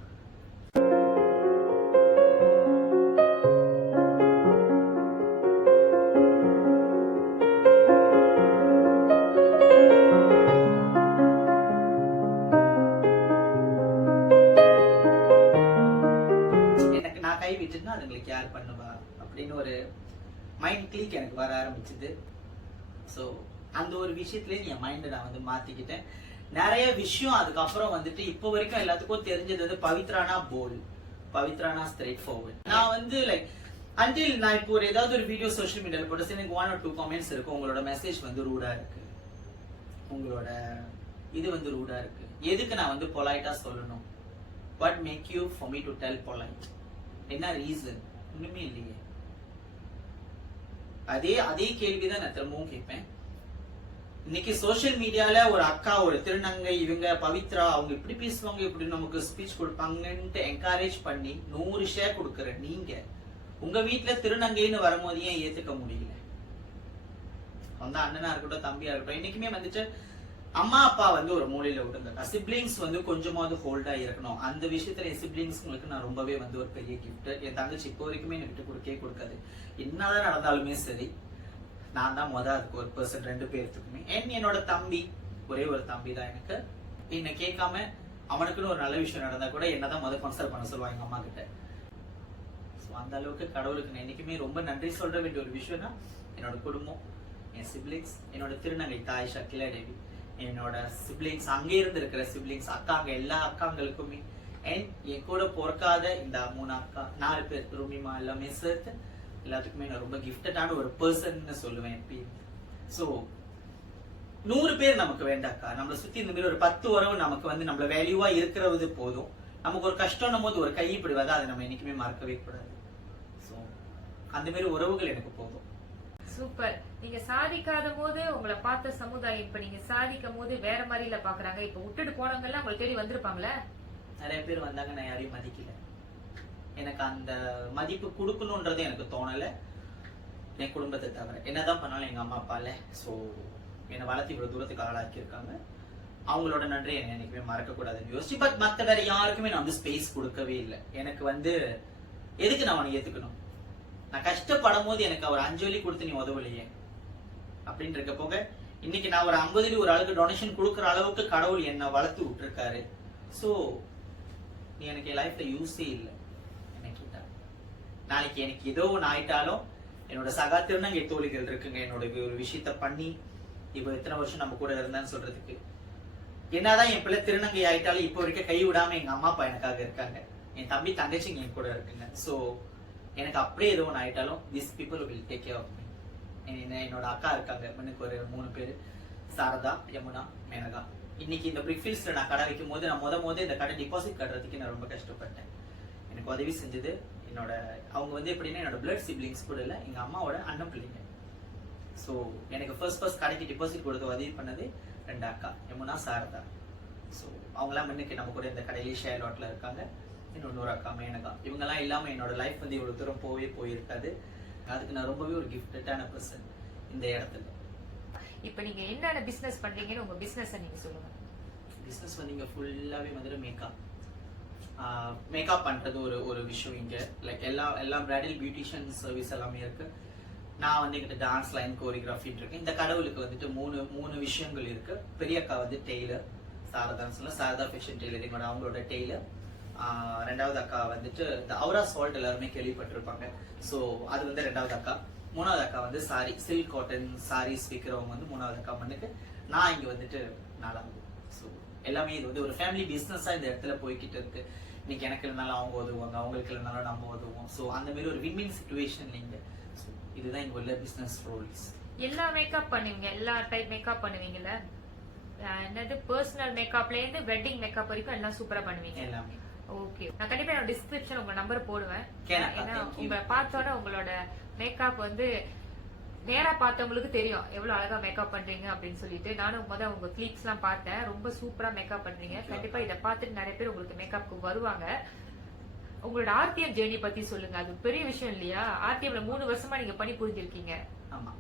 எனக்கு நான் கை விட்டுனா அதுங்களுக்கு யார் பண்ணுவா அப்படின்னு ஒரு மைண்ட் கிளிக் எனக்கு வர ஆரம்பிச்சது. ஸோ அந்த ஒரு விஷயத்துலேயே என் மைண்டை நான் வந்து மாத்திக்கிட்டேன். நிறைய விஷயம் அதுக்கப்புறம் வந்துட்டு இப்போ வரைக்கும் எல்லாத்துக்கும் தெரிஞ்சது வந்து பவித்ரானா போல், பவித்ரானா ஸ்ட்ரெயிட் ஃபார்வர்ட். நான் வந்து லைக் அன்டில் நான் இப்போ ஒரு ஏதாவது ஒரு வீடியோ சோஷியல் மீடியாவில் போட்டு எனக்கு 1 or 2 கமெண்ட்ஸ் இருக்கும், உங்களோட மெசேஜ் வந்து ரூடா இருக்கு, உங்களோட இது வந்து ரூடா இருக்கு, எதுக்கு நான் வந்து பொலைட்டா சொல்லணும், what make you for me to tell polite, என்ன ரீசன்? ஒண்ணுமே இல்லையே. அதே கேள்விதான் நான் திரும்பவும் கேட்பேன். இன்னைக்கு சோசியல் மீடியால ஒரு அக்கா, ஒரு திருநங்கை, இவங்க பவித்ரா, அவங்க இப்படி பேசுவாங்க, இப்படி நமக்கு ஸ்பீச் கொடுப்பாங்கன்ட்டு என்கரேஜ் பண்ணி 100 ஷேர் கொடுக்குற நீங்க உங்க வீட்டுல திருநங்கைன்னு வரும்போது ஏன் ஏத்துக்க முடியல? அந்த அண்ணனா இருக்கட்டும், தம்பியா இருக்கட்டும், இன்னைக்குமே வந்துட்டு அம்மா அப்பா வந்து ஒரு மூலையில விடுங்க, சிப்ளிங்ஸ் வந்து கொஞ்சமாவது ஹோல்டா இருக்கணும். அந்த விஷயத்துல என் சிப்ளிங்ஸ்ங்களுக்கு நான் ரொம்பவே வந்து ஒரு பெரிய கிஃப்ட். என் தங்கச்சி இப்போ வரைக்குமே எனக்கு விட்டு கொடுக்கவே கொடுக்காது. என்னதான் நடந்தாலுமே சரி, நான் தான் அதுக்கு ஒரு பர்சன் 2 பேர்த்துக்குமே. என்னோட தம்பி, ஒரே ஒரு தம்பி தான் எனக்கு. என்ன கேட்காம அவனுக்குன்னு ஒரு நல்ல விஷயம் நடந்தா கூட என்னதான் கன்சல்ட் பண்ண சொல்லுவாங்க எங்க அம்மா கிட்ட. அந்த அளவுக்கு கடவுளுக்கு நான் என்னைக்குமே ரொம்ப நன்றி சொல்ற வேண்டிய ஒரு விஷயம்னா என்னோட குடும்பம், என் சிப்ளிங்ஸ், என்னோட திருநங்கை தாய் ஷக்கிலா தேவி, என்னோட சிப்ளிங்ஸ், அங்கே இருந்து இருக்கிற சிப்ளிங்ஸ், அக்காங்க, எல்லா அக்காங்களுக்குமே, என் கூட பொறக்காத இந்த 3 அக்கா, 4 பேர், ருமிமா எல்லாமே சேர்த்து எல்லாத்துக்குமே நான் ரொம்ப கிஃப்டடான ஒரு பர்சன் சொல்லுவேன் எப்பயும். சோ 100 பேர் நமக்கு வேண்டாக்கா, நம்மளை சுத்தி இந்த மாதிரி ஒரு 10 உறவு நமக்கு வந்து நம்மள வேல்யூவா இருக்கிறது போதும். நமக்கு ஒரு கஷ்டம் போது ஒரு கை இப்படி வந்தா அதை நம்ம என்னைக்குமே மறக்கவே கூடாது. சோ அந்த மாதிரி உறவுகள் எனக்கு போதும். சூப்பர். நீங்க சாதிக்காத போது உங்களை பார்த்த சமுதாயம் இப்ப நீங்க சாதிக்கும் போது வேற மாதிரில பாக்குறாங்க. இப்ப விட்டுட்டு போனவங்க எல்லாம் உங்களை தேடி வந்திருப்பாங்களே? நிறைய பேர் வந்தாங்க, நான் யாரையும் மதிக்கல. எனக்கு அந்த மதிப்பு கொடுக்கணும்ன்றது எனக்கு தோணல, என் குடும்பத்தை தவிர. என்னதான் பண்ணாலும் எங்க அம்மா அப்பா இல்ல. சோ என்னை வளர்த்து இவ்வளவு தூரத்துக்கு ஆளாக்கி இருக்காங்க. அவங்களோட நன்றி என்ன என்னைக்குமே மறக்க கூடாதுன்னு யோசிச்சு, பட் மத்த வேற யாருக்குமே நான் வந்து ஸ்பேஸ் கொடுக்கவே இல்லை. எனக்கு வந்து எதுக்கு நான் அவனை ஏத்துக்கணும்? நான் கஷ்டப்படும் போது எனக்கு அவர் 5 வழி கொடுத்து நீ உதவலையே அப்படின்னு இருக்க போக, இன்னைக்கு நான் ஒரு 50 ஒரு ஆளுக்கு டொனேஷன் கொடுக்குற அளவுக்கு கடவுள் என்ன வளர்த்து விட்டுருக்காரு. சோ நீ எனக்கு என் லைஃப்ல யூஸே இல்லை. எனக்கு நாளைக்கு எனக்கு ஏதோ ஒன்று ஆயிட்டாலும் என்னோட சகா திருநங்கை தோழிகள் இருக்குங்க, என்னோட ஒரு விஷயத்த பண்ணி இப்போ எத்தனை வருஷம் நம்ம கூட இருந்தான்னு சொல்றதுக்கு. என்னதான் என் பிள்ளை திருநங்கை ஆயிட்டாலும் இப்போ வரைக்கும் கை விடாம எங்க அம்மா அப்பா எனக்காக இருக்காங்க. என் தம்பி தங்கச்சிங்க என் கூட இருக்குங்க. சோ எனக்கு அப்படியே எதுவும் ஒன்று ஆயிட்டாலும் this people will take care of me. என்னோட அக்கா இருக்காங்க, எனக்கு ஒரு 3 பேர், சாரதா, யமுனா, மேனகா. இன்னைக்கு இந்த பிரிக்ஃபீல்ட்ஸ்ல நான் கடை வைக்கும் போது நான் முத இந்த கடை டிபாசிட் கட்டுறதுக்கு நான் ரொம்ப கஷ்டப்பட்டேன். எனக்கு உதவி செஞ்சது என்னோட, அவங்க வந்து எப்படின்னா என்னோட பிளட் சிப்ளிங்ஸ் கூட இல்லை, எங்க அம்மாவோட அண்ணன் பிள்ளைங்க. ஸோ எனக்கு ஃபர்ஸ்ட் கடைக்கு டிபாசிட் கொடுத்து உதவி பண்ணது 2 அக்கா, யமுனா, சாரதா. ஸோ அவங்களாம் முன்னுக்கு நம்ம கூட இந்த கடையிலேயே ஷேர் லாட்ல இருக்காங்க. இன்னொரு அக்கா மேனகா. இவங்கெல்லாம் இல்லாம என்னோட லைஃப் வந்து இவ்வளவு தூரம் போயிருக்காது. அதுக்கு நான் ரொம்பவே ஒரு கிஃப்டடான பர்சன் இந்த இடத்துல. இப்ப நீங்க என்னென்ன பிசினஸ் பண்றீங்கன்னு உங்க பிசினஸ் நீங்க சொல்லுங்க. பிசினஸ் வந்து இங்க ஃபுல்லாவே வந்து மேக்கப் பண்றது ஒரு விஷயம் இங்க. லைக் எல்லா பிரைடல் பியூட்டிஷியன் சர்வீஸ் எல்லாமே இருக்கு. நான் வந்து எங்கிட்ட டான்ஸ் லைன் கோரியோகிராஃபி இருக்கு. இந்த கடவுளுக்கு வந்துட்டு மூணு விஷயங்கள் இருக்கு. பெரிய அக்கா வந்து டெய்லர், சாரதான்னு சொல்ல, சாரதா ஃபேஷன் டெய்லரிங்கோட அவங்களோட டெய்லர். 2வது அக்கா வந்துட்டு இந்த அவுரா சால்ட் எல்லாருமே கேள்விப்பட்டிருப்பாங்க. ஸோ அது வந்து 2வது அக்கா. 3வது அக்கா வந்து சாரி, சில்க் காட்டன் சாரீஸ் விற்கிறவங்க வந்து 3வது அக்கா பண்ணுக்கு. நான் இங்க வந்துட்டு 4வது. ஸோ எல்லாமே இது வந்து ஒரு ஃபேமிலி பிஸ்னஸா இந்த இடத்துல போய்கிட்டு இருக்கு. இன்னைக்கு எனக்கு இல்லைனாலும் அவங்க உதவுவாங்க, அவங்களுக்கு இல்லைனாலும் நம்ம உதவுவோம். ஸோ அந்த மாதிரி ஒரு வின்வின் சிச்சுவேஷன் நீங்க. ஸோ இதுதான் இங்க உள்ள பிசினஸ் ரோல்ஸ். எல்லா மேக்கப் பண்ணுவீங்க, எல்லா டைப் மேக்கப் பண்ணுவீங்கல்ல? என்னது பர்சனல் மேக்கப்ல இருந்து வெட்டிங் மேக்கப் வரைக்கும் எல்லாம் சூப்பரா பண்ணுவீங்க எல்லாமே. ஓகே, நான் கண்டிப்பா என்னோட டிஸ்கிரிப்ஷன் உங்க நம்பர் போடுவேன். கேனக்கா, ஏன்னா thank you. உங்களை பார்த்தோட உங்களோட மேக்கப் வந்து நேரா பார்த்தவங்களுக்கு தெரியும் எவ்வளவு அழகா மேக்கப் பண்றீங்க அப்படின்னு சொல்லிட்டு. நானும் உங்க கிளிப்ஸ் எல்லாம் பார்த்தேன், ரொம்ப சூப்பரா மேக்கப் பண்றீங்க. Thank you. கண்டிப்பா இதை பார்த்துட்டு நிறைய பேர் உங்களுக்கு மேக்கப்க்கு வருவாங்க. உங்களோட ஆர்டிஎம் ஜேர்னி பத்தி சொல்லுங்க, அது பெரிய விஷயம் இல்லையா? ஆர்டிஎம்ல 3 வருஷமா நீங்க பணி புரிஞ்சிருக்கீங்க. ஆமா,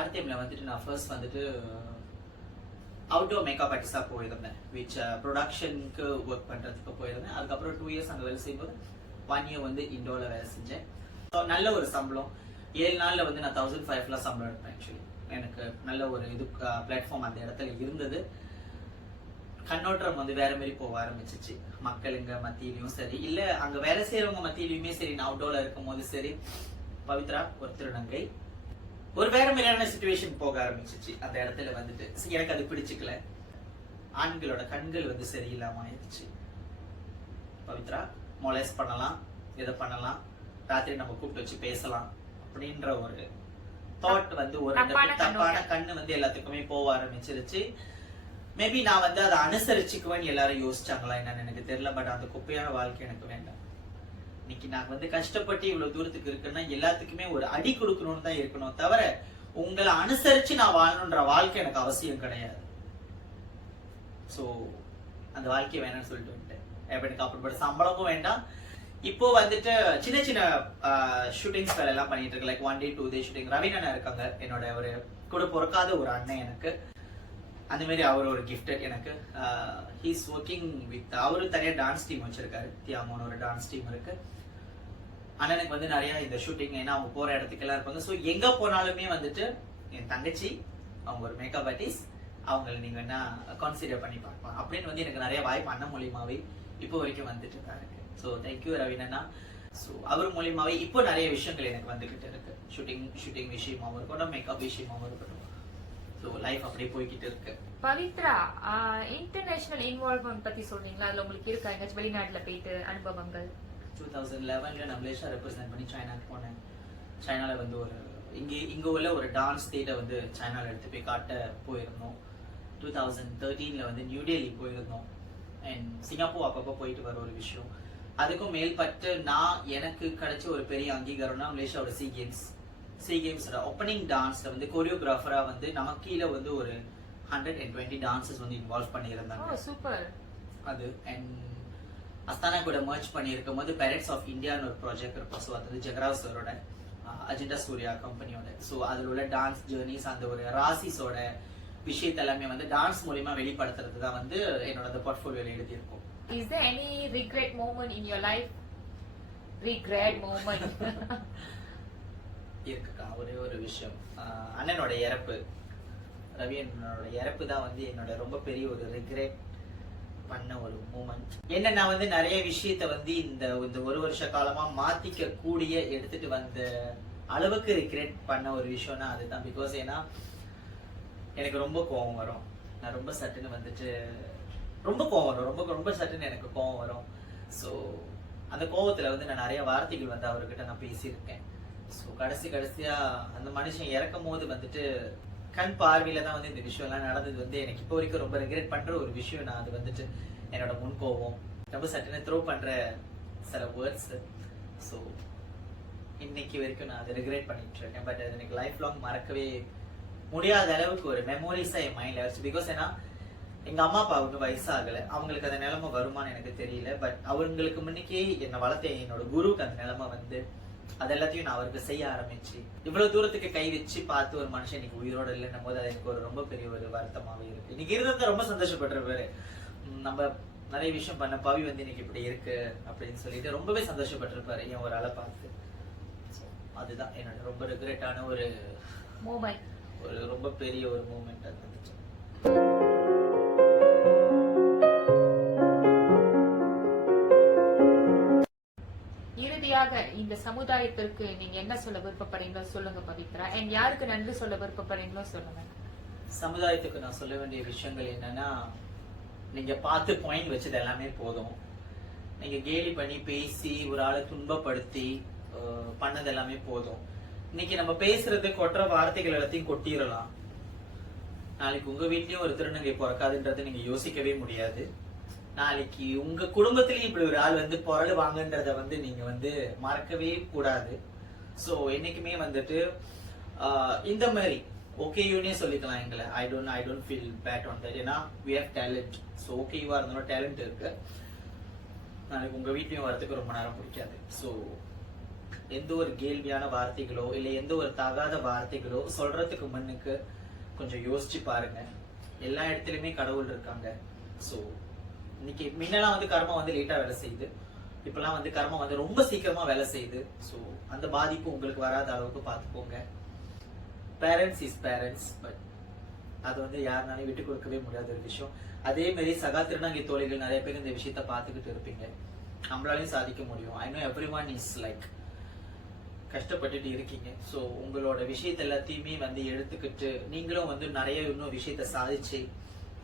ஆர்டிஎம்ல வந்துட்டு நான் ஃபர்ஸ்ட் வந்துட்டு அவுட்டோர் மேக்கப் ஆர்டிஸ்டா போயிருந்தேன், விச் ப்ரொடக்ஷனுக்கு ஒர்க் பண்றதுக்கு போயிருந்தேன். அதுக்கப்புறம் 2 இயர்ஸ் அங்கே வேலை செய்யும்போது 1 இயர் வந்து இண்டோர்ல வேலை செஞ்சேன். நல்ல ஒரு சம்பளம், 7 நாள்ல வந்து நான் 1500 சம்பளம் எடுப்பேன். ஆக்சுவலி எனக்கு நல்ல ஒரு இது பிளாட்ஃபார்ம் அந்த இடத்துல இருந்தது. கண்ணோட்டம் வந்து வேற மாதிரி போக ஆரம்பிச்சிச்சு. மக்களுங்க மத்தியிலையும் சரி, இல்ல அங்க வேலை செய்யறவங்க மத்தியிலுமே சரி, நான் அவுட்டோர்ல இருக்கும் போது சரி, பவித்ரா ஒரு திருநங்கை, ஒரு வேற மாதிரியான சிச்சுவேஷன் போக ஆரம்பிச்சிச்சு அந்த இடத்துல வந்துட்டு. எனக்கு அது பிடிச்சிக்கல. ஆண்களோட கண்கள் வந்து சரியில்லாம ஆயிடுச்சு. பவித்ரா மொலேஸ் பண்ணலாம், இதை பண்ணலாம், ராத்திரி நம்ம கூப்பிட்டு வச்சு பேசலாம் அப்படின்ற ஒரு தாட் வந்து ஒரு தப்பான கண்ணு வந்து எல்லாத்துக்குமே போக ஆரம்பிச்சிருச்சு. மேபி நான் வந்து அதை அனுசரிச்சுக்குவேன்னு எல்லாரும் யோசிச்சாங்களா என்னன்னு எனக்கு தெரியல. பட் அந்த குப்பையான வாழ்க்கை எனக்கு வேண்டாம். இன்னைக்கு நான் வந்து கஷ்டப்பட்டு இவ்வளவு தூரத்துக்கு இருக்குன்னா எல்லாத்துக்குமே ஒரு அடி கொடுக்கணும்னு தான் இருக்கணும், தவிர உங்களை அனுசரிச்சு நான் வாழணுன்ற வாழ்க்கை எனக்கு அவசியம் கிடையாது. சோ அந்த வாழ்க்கையை வேணும்னு சொல்லிட்டு வந்துட்டேன். எனக்கு அப்படிப்பட்ட சம்பளமும் வேண்டாம். இப்போ வந்துட்டு சின்ன சின்ன ஷூட்டிங்ஸ் வேலை எல்லாம் பண்ணிட்டு இருக்கு. Like 1 day 2 day shooting. Raveena இருக்காங்க, என்னோட ஒரு கூட பிறக்காத ஒரு அண்ணன் எனக்கு. அந்த மாதிரி அவர் ஒரு கிஃப்டட் எனக்கு. ஹீஸ் ஒர்க்கிங் வித், அவரு தனியா டான்ஸ் டீம் வச்சிருக்காரு. தியாமோன்னு ஒரு டான்ஸ் டீம் இருக்கு. அண்ணனுக்கு வந்து நிறைய இந்த ஷூட்டிங், ஏன்னா அவங்க போற இடத்துக்கெல்லாம் இருப்பாங்க. ஸோ எங்க போனாலுமே வந்துட்டு என் தங்கச்சி, அவங்க ஒரு மேக்கப் ஆர்டிஸ்ட், அவங்களை நீங்க என்ன கன்சிடர் பண்ணி பார்க்கலாம் அப்படின்னு வந்து எனக்கு நிறைய வாய்ப்பு அண்ணன் மூலியமாவே இப்போ வரைக்கும் வந்துட்டு தான் இருக்கு. So thank you Raveena. ஸோ அவர் மூலியமாவே இப்போ நிறைய விஷயங்கள் எனக்கு வந்துகிட்டு இருக்கு. ஷூட்டிங் விஷயமாவும் இருக்கட்டும், மேக்கப் விஷயமாவும் இருக்கட்டும். ஸோ லைஃப் அப்படியே போய்கிட்டு இருக்கு. பவித்ரா, இன்டர்நேஷனல் இன்வால்வ்மெண்ட் பத்தி சொல்றீங்களா? அதுல உங்களுக்கு இருக்கா எங்கேயாச்சும் வெளிநாட்டுல போயிட்டு அனுபவங்கள்? 2011 நான் மலேசியா ரெப்ரசென்ட் பண்ணி சைனாக்கு போனேன். சைனால வந்து ஒரு இங்க உள்ள ஒரு டான்ஸ் ஸ்டேட்டை வந்து சைனால எடுத்து போய் காட்ட போயிருந்தோம். 2013 வந்து நியூ டெல்லி போயிருந்தோம். அண்ட் சிங்கப்பூர் அப்பப்போ போயிட்டு வர ஒரு விஷயம். அதுக்கும் மேல்பட்டு நான் எனக்கு கிடைச்ச ஒரு பெரிய அங்கீகாரம்னா மலேசியாவோட சி கேம்ஸோட ஓப்பனிங் டான்ஸ்ல வந்து கோரியோகிராஃபரா வந்து நமக்கு கீழே வந்து ஒரு 120 டான்சஸ் வந்து இன்வால்வ் பண்ணியிருந்தாங்க. சூப்பர். அது அண்ட் அஸ்தானா கூட மர்ஜ் பண்ணியிருக்கும் போது பேரண்ட்ஸ் ஆஃப் இந்தியான்னு ஒரு ப்ராஜெக்ட் இருக்கும். ஸோ அது வந்து ஜெகராவ் சரோட அஜெண்டா சூர்யா கம்பெனியோட. ஸோ அதில் உள்ள டான்ஸ் ஜேர்னிஸ், அந்த ஒரு ராசிஸோட விஷயத்த எல்லாமே வந்து டான்ஸ் மூலியமா வெளிப்படுத்துறது தான் வந்து என்னோட அந்த போர்ட்ஃபோலியோல எழுதியிருக்கும். Is there any regret moment in your life? Regret moment. இருக்குக்கா, ஒரே ஒரு விஷயம். அண்ணனோட இறப்பு, ரவி அண்ணனோட இறப்பு தான் வந்து என்னோட ரொம்ப பெரிய ஒரு ரிக்ரெட் பண்ண ஒரு மூமெண்ட். என்ன, நான் வந்து நிறைய விஷயத்த வந்து இந்த ஒரு வருஷ காலமா மாத்திக்க கூடிய எடுத்துட்டு வந்த அளவுக்கு ரிக்ரெட் பண்ண ஒரு விஷயம்னா அதுதான். பிகாஸ் ஏன்னா எனக்கு ரொம்ப கோவம் வரும். நான் ரொம்ப சட்டுன்னு வந்துட்டு ரொம்ப கோவம் வரும். ரொம்ப சட்டுன்னு எனக்கு கோவம் வரும். ஸோ அந்த கோவத்துல வந்து நான் நிறைய வார்த்தைகள் வந்து அவர்கிட்ட நான் பேசியிருக்கேன். ஸோ கடைசியா அந்த மனுஷன் இறக்கும் போது வந்துட்டு கண் பார்வையில தான் வந்து இந்த விஷயம் எல்லாம் நடந்தது. வந்து எனக்கு இப்போ வரைக்கும் ரொம்ப ரெக்ரெட் பண்ற ஒரு விஷயம். நான் அது வந்துட்டு என்னோட முன்கோவம், ரொம்ப சட்டுன்னு த்ரோ பண்ற சில வேர்ட்ஸ். ஸோ இன்னைக்கு வரைக்கும் நான் அதை ரெக்ரெட் பண்ணிட்டு இருக்கேன். பட் அது எனக்கு லைஃப் லாங் மறக்கவே முடியாத அளவுக்கு ஒரு மெமோரிஸா என் மைண்ட்ல ஆச்சு. பிகாஸ் ஏன்னா எங்க அம்மா அப்பா ஒன்றும் வயசாகல, அவங்களுக்கு அந்த நிலைமை வருமானு எனக்கு தெரியல. பட் அவங்களுக்கு முன்னுக்கே என்னை வளர்த்த என்னோட குருவுக்கு அந்த நிலைமை வந்து அது எல்லாத்தையும் நான் அவருக்கு செய்ய ஆரம்பிச்சு இவ்வளவு தூரத்துக்கு கை வச்சு பார்த்து ஒரு மனுஷன் இன்னைக்கு உயிரோட இல்லைன்னும் போது அது எனக்கு ஒரு ரொம்ப பெரிய ஒரு வருத்தமாவே இருக்கு. இன்னைக்கு இருந்தது ரொம்ப சந்தோஷப்பட்டிருப்பாரு. நம்ம நிறைய விஷயம் பண்ண பவி வந்து இன்னைக்கு இப்படி இருக்கு அப்படின்னு சொல்லிட்டு ரொம்பவே சந்தோஷப்பட்டிருப்பாரு என் ஒரு ஆளை பார்த்து. அதுதான் என்னோட ரொம்ப ரிக்ரெட்டான ஒரு மூமெண்ட், ஒரு ரொம்ப பெரிய ஒரு மூமெண்ட் அது வந்துச்சு. இறுதியாக இந்த சமுதாயத்திற்கு நீங்க என்ன சொல்ல விருப்பப்படுறீங்களோ சொல்லுங்க பவித்ரா. அண்ட் யாருக்கு நன்றி சொல்ல விருப்பப்படுறீங்களோ சொல்லுங்க. சமுதாயத்துக்கு நான் சொல்ல வேண்டிய விஷயங்கள் என்னன்னா, நீங்க பார்த்து பாயிண்ட் வச்சது எல்லாமே போதும். நீங்க கேலி பண்ணி பேசி ஒரு ஆளை துன்பப்படுத்தி பண்ணது எல்லாமே போதும். இன்னைக்கு நம்ம பேசுறது கொட்டுற வார்த்தைகள் எல்லாத்தையும் கொட்டிடலாம். நாளைக்கு உங்க வீட்லயும் ஒரு திருநங்கை பிறக்காதுன்றது நீங்க யோசிக்கவே முடியாது. நாளைக்கு உங்க குடும்பத்திலயும் இப்படி ஒரு ஆள் வந்து பொருளுவாங்கன்றத வந்து நீங்க வந்து மறக்கவே கூடாது. சோ என்னைக்குமே வந்துட்டு இந்த மாதிரி ஓகேயூனே சொல்லிக்கலாம் எங்களை. I don't feel bad on that. ஏன்னா we have talent. ஸோ ஓகேவா இருந்தாலும் டேலண்ட் இருக்கு. நாளைக்கு உங்க வீட்லயும் வரதுக்கு ரொம்ப நேரம் பிடிக்காது. ஸோ எந்த ஒரு கேள்வியான வார்த்தைகளோ இல்ல எந்த ஒரு தகாத வார்த்தைகளோ சொல்றதுக்கு முன்னுக்கு கொஞ்சம் யோசிச்சு பாருங்க. எல்லா இடத்துலயுமே கடவுள் இருக்காங்க. ஸோ இன்னைக்கு முன்னெல்லாம் வந்து கர்மா வந்து லேட்டா வேலை செய்யுது, இப்பெல்லாம் வந்து கர்மா வந்து ரொம்ப சீக்கிரமா வேலை செய்யுது. ஸோ அந்த பாதிப்பு உங்களுக்கு வராத அளவுக்கு பார்த்துக்கோங்க. பேரண்ட்ஸ் இஸ் பேரண்ட்ஸ், பட் அது வந்து யாருனாலையும் விட்டு கொடுக்கவே முடியாத ஒரு விஷயம். அதே மாதிரி சகா திருநங்கை தோழிகள் நிறைய பேர் இந்த விஷயத்த பார்த்துக்கிட்டு இருப்பீங்க. நம்மளாலையும் சாதிக்க முடியும். I know everyone is like கஷ்டப்பட்டுட்டு இருக்கீங்க. ஸோ உங்களோட விஷயத்த எல்லாத்தையுமே வந்து எடுத்துக்கிட்டு நீங்களும் வந்து நிறைய இன்னும் விஷயத்த சாதிச்சு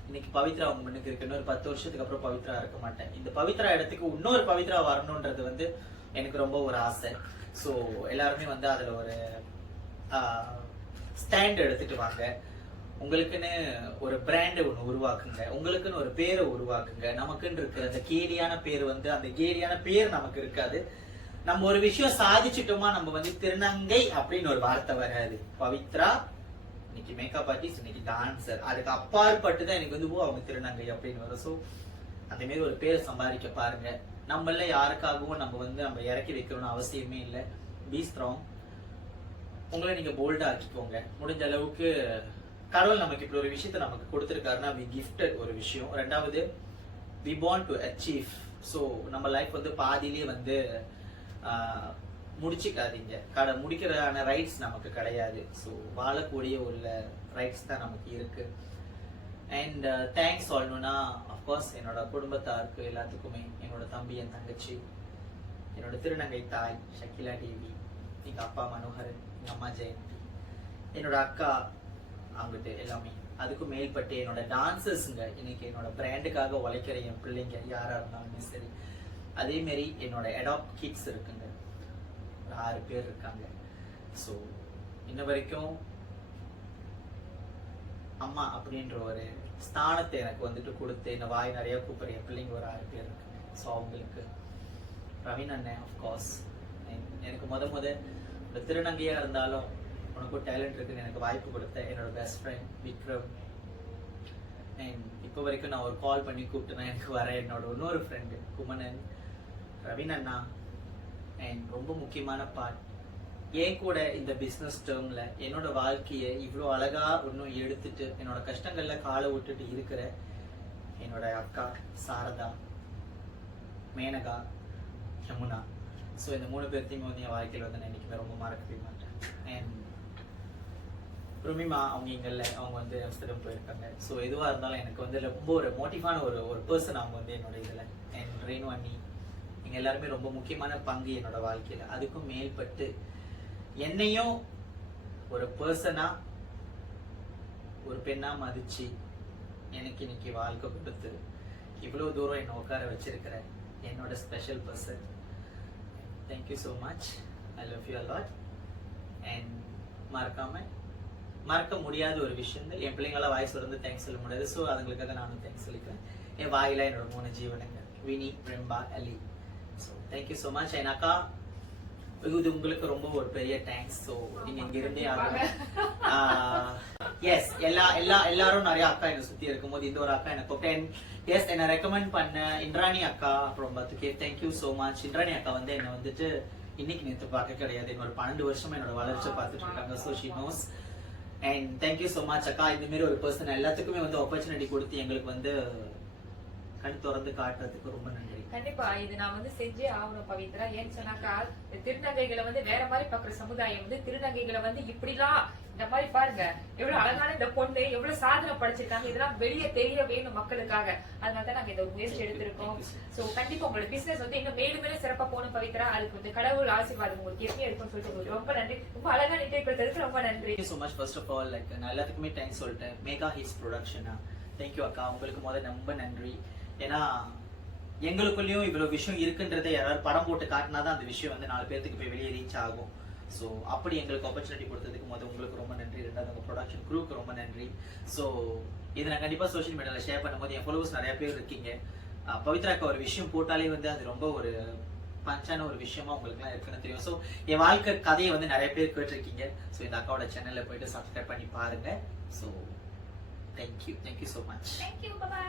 இன்னைக்கு பவித்ரா உங்க முன்னுக்கு இருக்கு. இன்னொரு 10 வருஷத்துக்கு அப்புறம் பவித்ரா இருக்க மாட்டேன். இந்த பவித்ரா இடத்துக்கு இன்னொரு பவித்ரா வரணும்ன்றது வந்து எனக்கு ரொம்ப ஒரு ஆசை. ஸோ எல்லாருமே வந்து அதுல ஒரு ஸ்டாண்ட் எடுத்துட்டு வாங்க. உங்களுக்குன்னு ஒரு பிராண்ட் ஒண்ணு உருவாக்குங்க. உங்களுக்குன்னு ஒரு பேரை உருவாக்குங்க. நமக்குன்னு இருக்கிற அந்த கேலியான பேர் வந்து அந்த கேலியான பேர் நமக்கு இருக்காது. நம்ம ஒரு விஷயம் சாதிச்சுட்டோமா நம்ம வந்து திருநங்கை அப்படின்னு ஒரு வார்த்தை வராது. பவித்ரா இன்னைக்கு மேக்கப் ஆர்டிஸ்ட், இன்னைக்கு டான்சர். அதுக்கு அப்பாற்பட்டு தான் எனக்கு வந்து அவங்க திருநங்கை அப்படின்னு வரும். ஸோ அந்த மாதிரி ஒரு பேரை சம்பாதிக்க பாருங்க. நம்மள யாருக்காகவும் நம்ம இறக்கி வைக்கணும்னு அவசியமே இல்லை. Be strong. உங்களை நீங்க போல்டா ஆக்கிக்கோங்க. முடிஞ்ச அளவுக்கு கடவுள் நமக்கு இப்படி ஒரு விஷயத்த நமக்கு கொடுத்துருக்காருன்னா வி கிஃப்டட் ஒரு விஷயம். ரெண்டாவது we want to achieve. So நம்ம லைஃப் வந்து பாதியிலேயே வந்து முடிச்சுக்காதீங்க. முடிக்கிறதான ரைட்ஸ் நமக்கு கிடையாது. ஸோ வாழக்கூடிய ஒரு ரைட்ஸ் தான் நமக்கு இருக்கு. அண்ட் தேங்க்ஸ் சொல்லணும்னா அஃப்கோர்ஸ் என்னோட குடும்பத்தாருக்கு எல்லாத்துக்குமே, என்னோட தம்பி, என் தங்கச்சி, என்னோட திருநங்கை தாய் ஷக்கிலா தேவி, எங்க அப்பா மனோகரன், எங்க அம்மா ஜெயந்தி, என்னோட அக்கா, அவங்ககிட்ட எல்லாமே. அதுக்கும் மேல்பட்டு என்னோட டான்சர்ஸுங்க, இன்னைக்கு என்னோட பிராண்டுக்காக உழைக்கிற என் பிள்ளைங்க யாரா இருந்தாலுமே சரி. அதே மாதிரி என்னோட அடாப்ட் கிட்ஸ் இருக்குங்க, ஒரு 6 பேர் இருக்காங்க. ஸோ இன்ன வரைக்கும் அம்மா அப்படின்ற ஒரு ஸ்தானத்தை எனக்கு வந்துட்டு கொடுத்து என்ன வாய் நிறைய கூப்பிடுற என் பிள்ளைங்க ஒரு 6 பேர் இருக்காங்க. ஸோ அவங்களுக்கு ரவீன் அண்ணன் ஆஃப்கோர்ஸ் எனக்கு முத இந்த திருநங்கையா இருந்தாலும் உனக்கும் டேலண்ட் இருக்குன்னு எனக்கு வாய்ப்பு கொடுத்த என்னோட பெஸ்ட் ஃப்ரெண்ட் விக்ரம். அண்ட் இப்போ வரைக்கும் நான் ஒரு கால் பண்ணி கூப்பிட்டேன்னா எனக்கு வர என்னோட இன்னொரு friend Kumanan, ravine Anna. And ரொம்ப முக்கியமான பார்ட், ஏன் கூட இந்த பிஸ்னஸ் டேர்ம்ல என்னோட வாழ்க்கையை இவ்வளோ அழகா இன்னும் எடுத்துட்டு என்னோட கஷ்டங்கள்ல காலை விட்டுட்டு இருக்கிற என்னோட அக்கா சாரதா, மேனகா, யமுனா. ஸோ இந்த 3 பேர்த்தையுமே வந்து என் வாழ்க்கையில் வந்து நான் என்னைக்குமே ரொம்ப மறக்கவே மாட்டேன். அண்ட் ருமிமா அவங்க இங்கல்ல, அவங்க வந்து அம்ஸ்டர்டம் போயிருக்காங்க. ஸோ எதுவாக இருந்தாலும் எனக்கு வந்து ரொம்ப ஒரு மோட்டிவான ஒரு பர்சன் அவங்க வந்து என்னோட இதில். அண்ட் ரேணு அண்ணி, இங்கே எல்லாருமே ரொம்ப முக்கியமான பங்கு என்னோட வாழ்க்கையில். அதுக்கும் மேல்பட்டு என்னையும் ஒரு பர்சனா, ஒரு பெண்ணா மதிச்சு எனக்கு இன்னைக்கு வாழ்க்கை கொடுத்து இவ்வளோ தூரம் என்னை உட்கார வச்சிருக்கிற என்னோட special person. Thank you so much. I love you a lot. And மறக்க முடியாத ஒரு விஷயம், என் பிள்ளைங்களாம் வாய் சொல்றது தேங்க்ஸ் சொல்ல முடியாது. ஸோ அதுங்களுக்காக நானும் தேங்க்ஸ் சொல்லிக்கிறேன். என் வாயில என்னோட 3 ஜீவனுங்க, வினி, பிரம்பா, அலி. So thank you so much. என் அக்கா, இது உங்களுக்கு ரொம்ப ஒரு பெரிய தேங்க்ஸ். ஸோ நீங்க இங்க இருந்தே ஆகணும். எஸ், எல்லாரும் நிறைய அக்கா என்னை சுத்தி இருக்கும்போது இந்த ஒரு அக்கா எனக்கு எஸ் என்னை ரெக்கமெண்ட் பண்ண இந்திராணி அக்கா அப்புறம் பார்த்துக்கே தேங்க்யூ ஸோ மச். இந்திராணி அக்கா வந்து என்னை வந்துட்டு இன்னைக்கு நேற்று பார்க்க கிடையாது, என்னோட 12 வருஷமா என்னோட வளர்ச்சி பார்த்துட்டு இருக்காங்க. So she knows. And thank you so much அக்கா. இந்த மாதிரி ஒரு பர்சன் எல்லாத்துக்குமே வந்து ஆப்பர்ச்சுனிட்டி கொடுத்து எங்களுக்கு வந்து கண் திறந்து காட்டுறதுக்கு ரொம்ப நன்றி. கண்டிப்பா இது நான் வந்து செஞ்சே ஆகணும் பவித்ரா. ஏன்னு சொன்னாக்கா திருநங்கைகளை வந்து வேற மாதிரி பாக்குற சமுதாயம் வந்து திருநங்கைகளை வந்து இப்படிலாம் இந்த மாதிரி பாருங்க எவ்வளவு அழகான இந்த பொண்ணு எவ்வளவு சாதனை படைச்சிருக்காங்க, இதெல்லாம் வெளியே தெரிய வேணும் மக்களுக்காக. அதனாலதான் நாங்க இந்த ஒரு முயற்சி எடுத்திருக்கோம். சோ கண்டிப்பா உங்களோட பிசினஸ் வந்து இன்னும் மேலும் மேலும் சிறப்பா போகணும் பவித்ரா. அதுக்கு வந்து கடவுள் ஆசீர்வாதம் உங்களுக்கு எப்பயும் இருக்கும்னு சொல்லிட்டு உங்களுக்கு ரொம்ப நன்றி. ரொம்ப அழகா நினைக்கிறதுக்கு ரொம்ப நன்றி. Thank you so much. First of all, like நான் எல்லாத்துக்குமே தேங்க்ஸ் சொல்லிட்டேன். மேகா ஹிட்ஸ் ப்ரொடக்ஷனா தேங்க்யூ அக்கா, உங்களுக்கு முதல்ல ரொம்ப நன்றி. ஏன்னா எங்களுக்குள்ளயும் இவ்வளவு விஷயம் இருக்குன்றதை யாராவது படம் போட்டு காட்டினாதான் அந்த விஷயம் வந்து 4 பேருக்கு போய் வெளியே ரீச் ஆகும். ஸோ அப்படி எங்களுக்கு ஆப்பர்ச்சுனிட்டி கொடுத்ததுக்கு முதல் உங்களுக்கு ரொம்ப நன்றி. ரெண்டாவது உங்க ப்ரொடக்ஷன் குரூக்கு ரொம்ப நன்றி. ஸோ இதை நான் கண்டிப்பா சோஷியல் மீடியாவில் ஷேர் பண்ணும்போது என் ஃபாலோவர்ஸ் நிறைய பேர் இருக்கீங்க. பவித்ராக்கா ஒரு விஷயம் போட்டாலே வந்து அது ரொம்ப ஒரு பஞ்சான ஒரு விஷயமா உங்களுக்குலாம் இருக்குன்னு தெரியும். ஸோ என் வாழ்க்கை கதையை வந்து நிறைய பேர் கேட்டிருக்கீங்க. ஸோ இந்த அக்காவோட சேனல்ல போயிட்டு சப்ஸ்கிரைப் பண்ணி பாருங்க. So thank you so much. Thank you, by.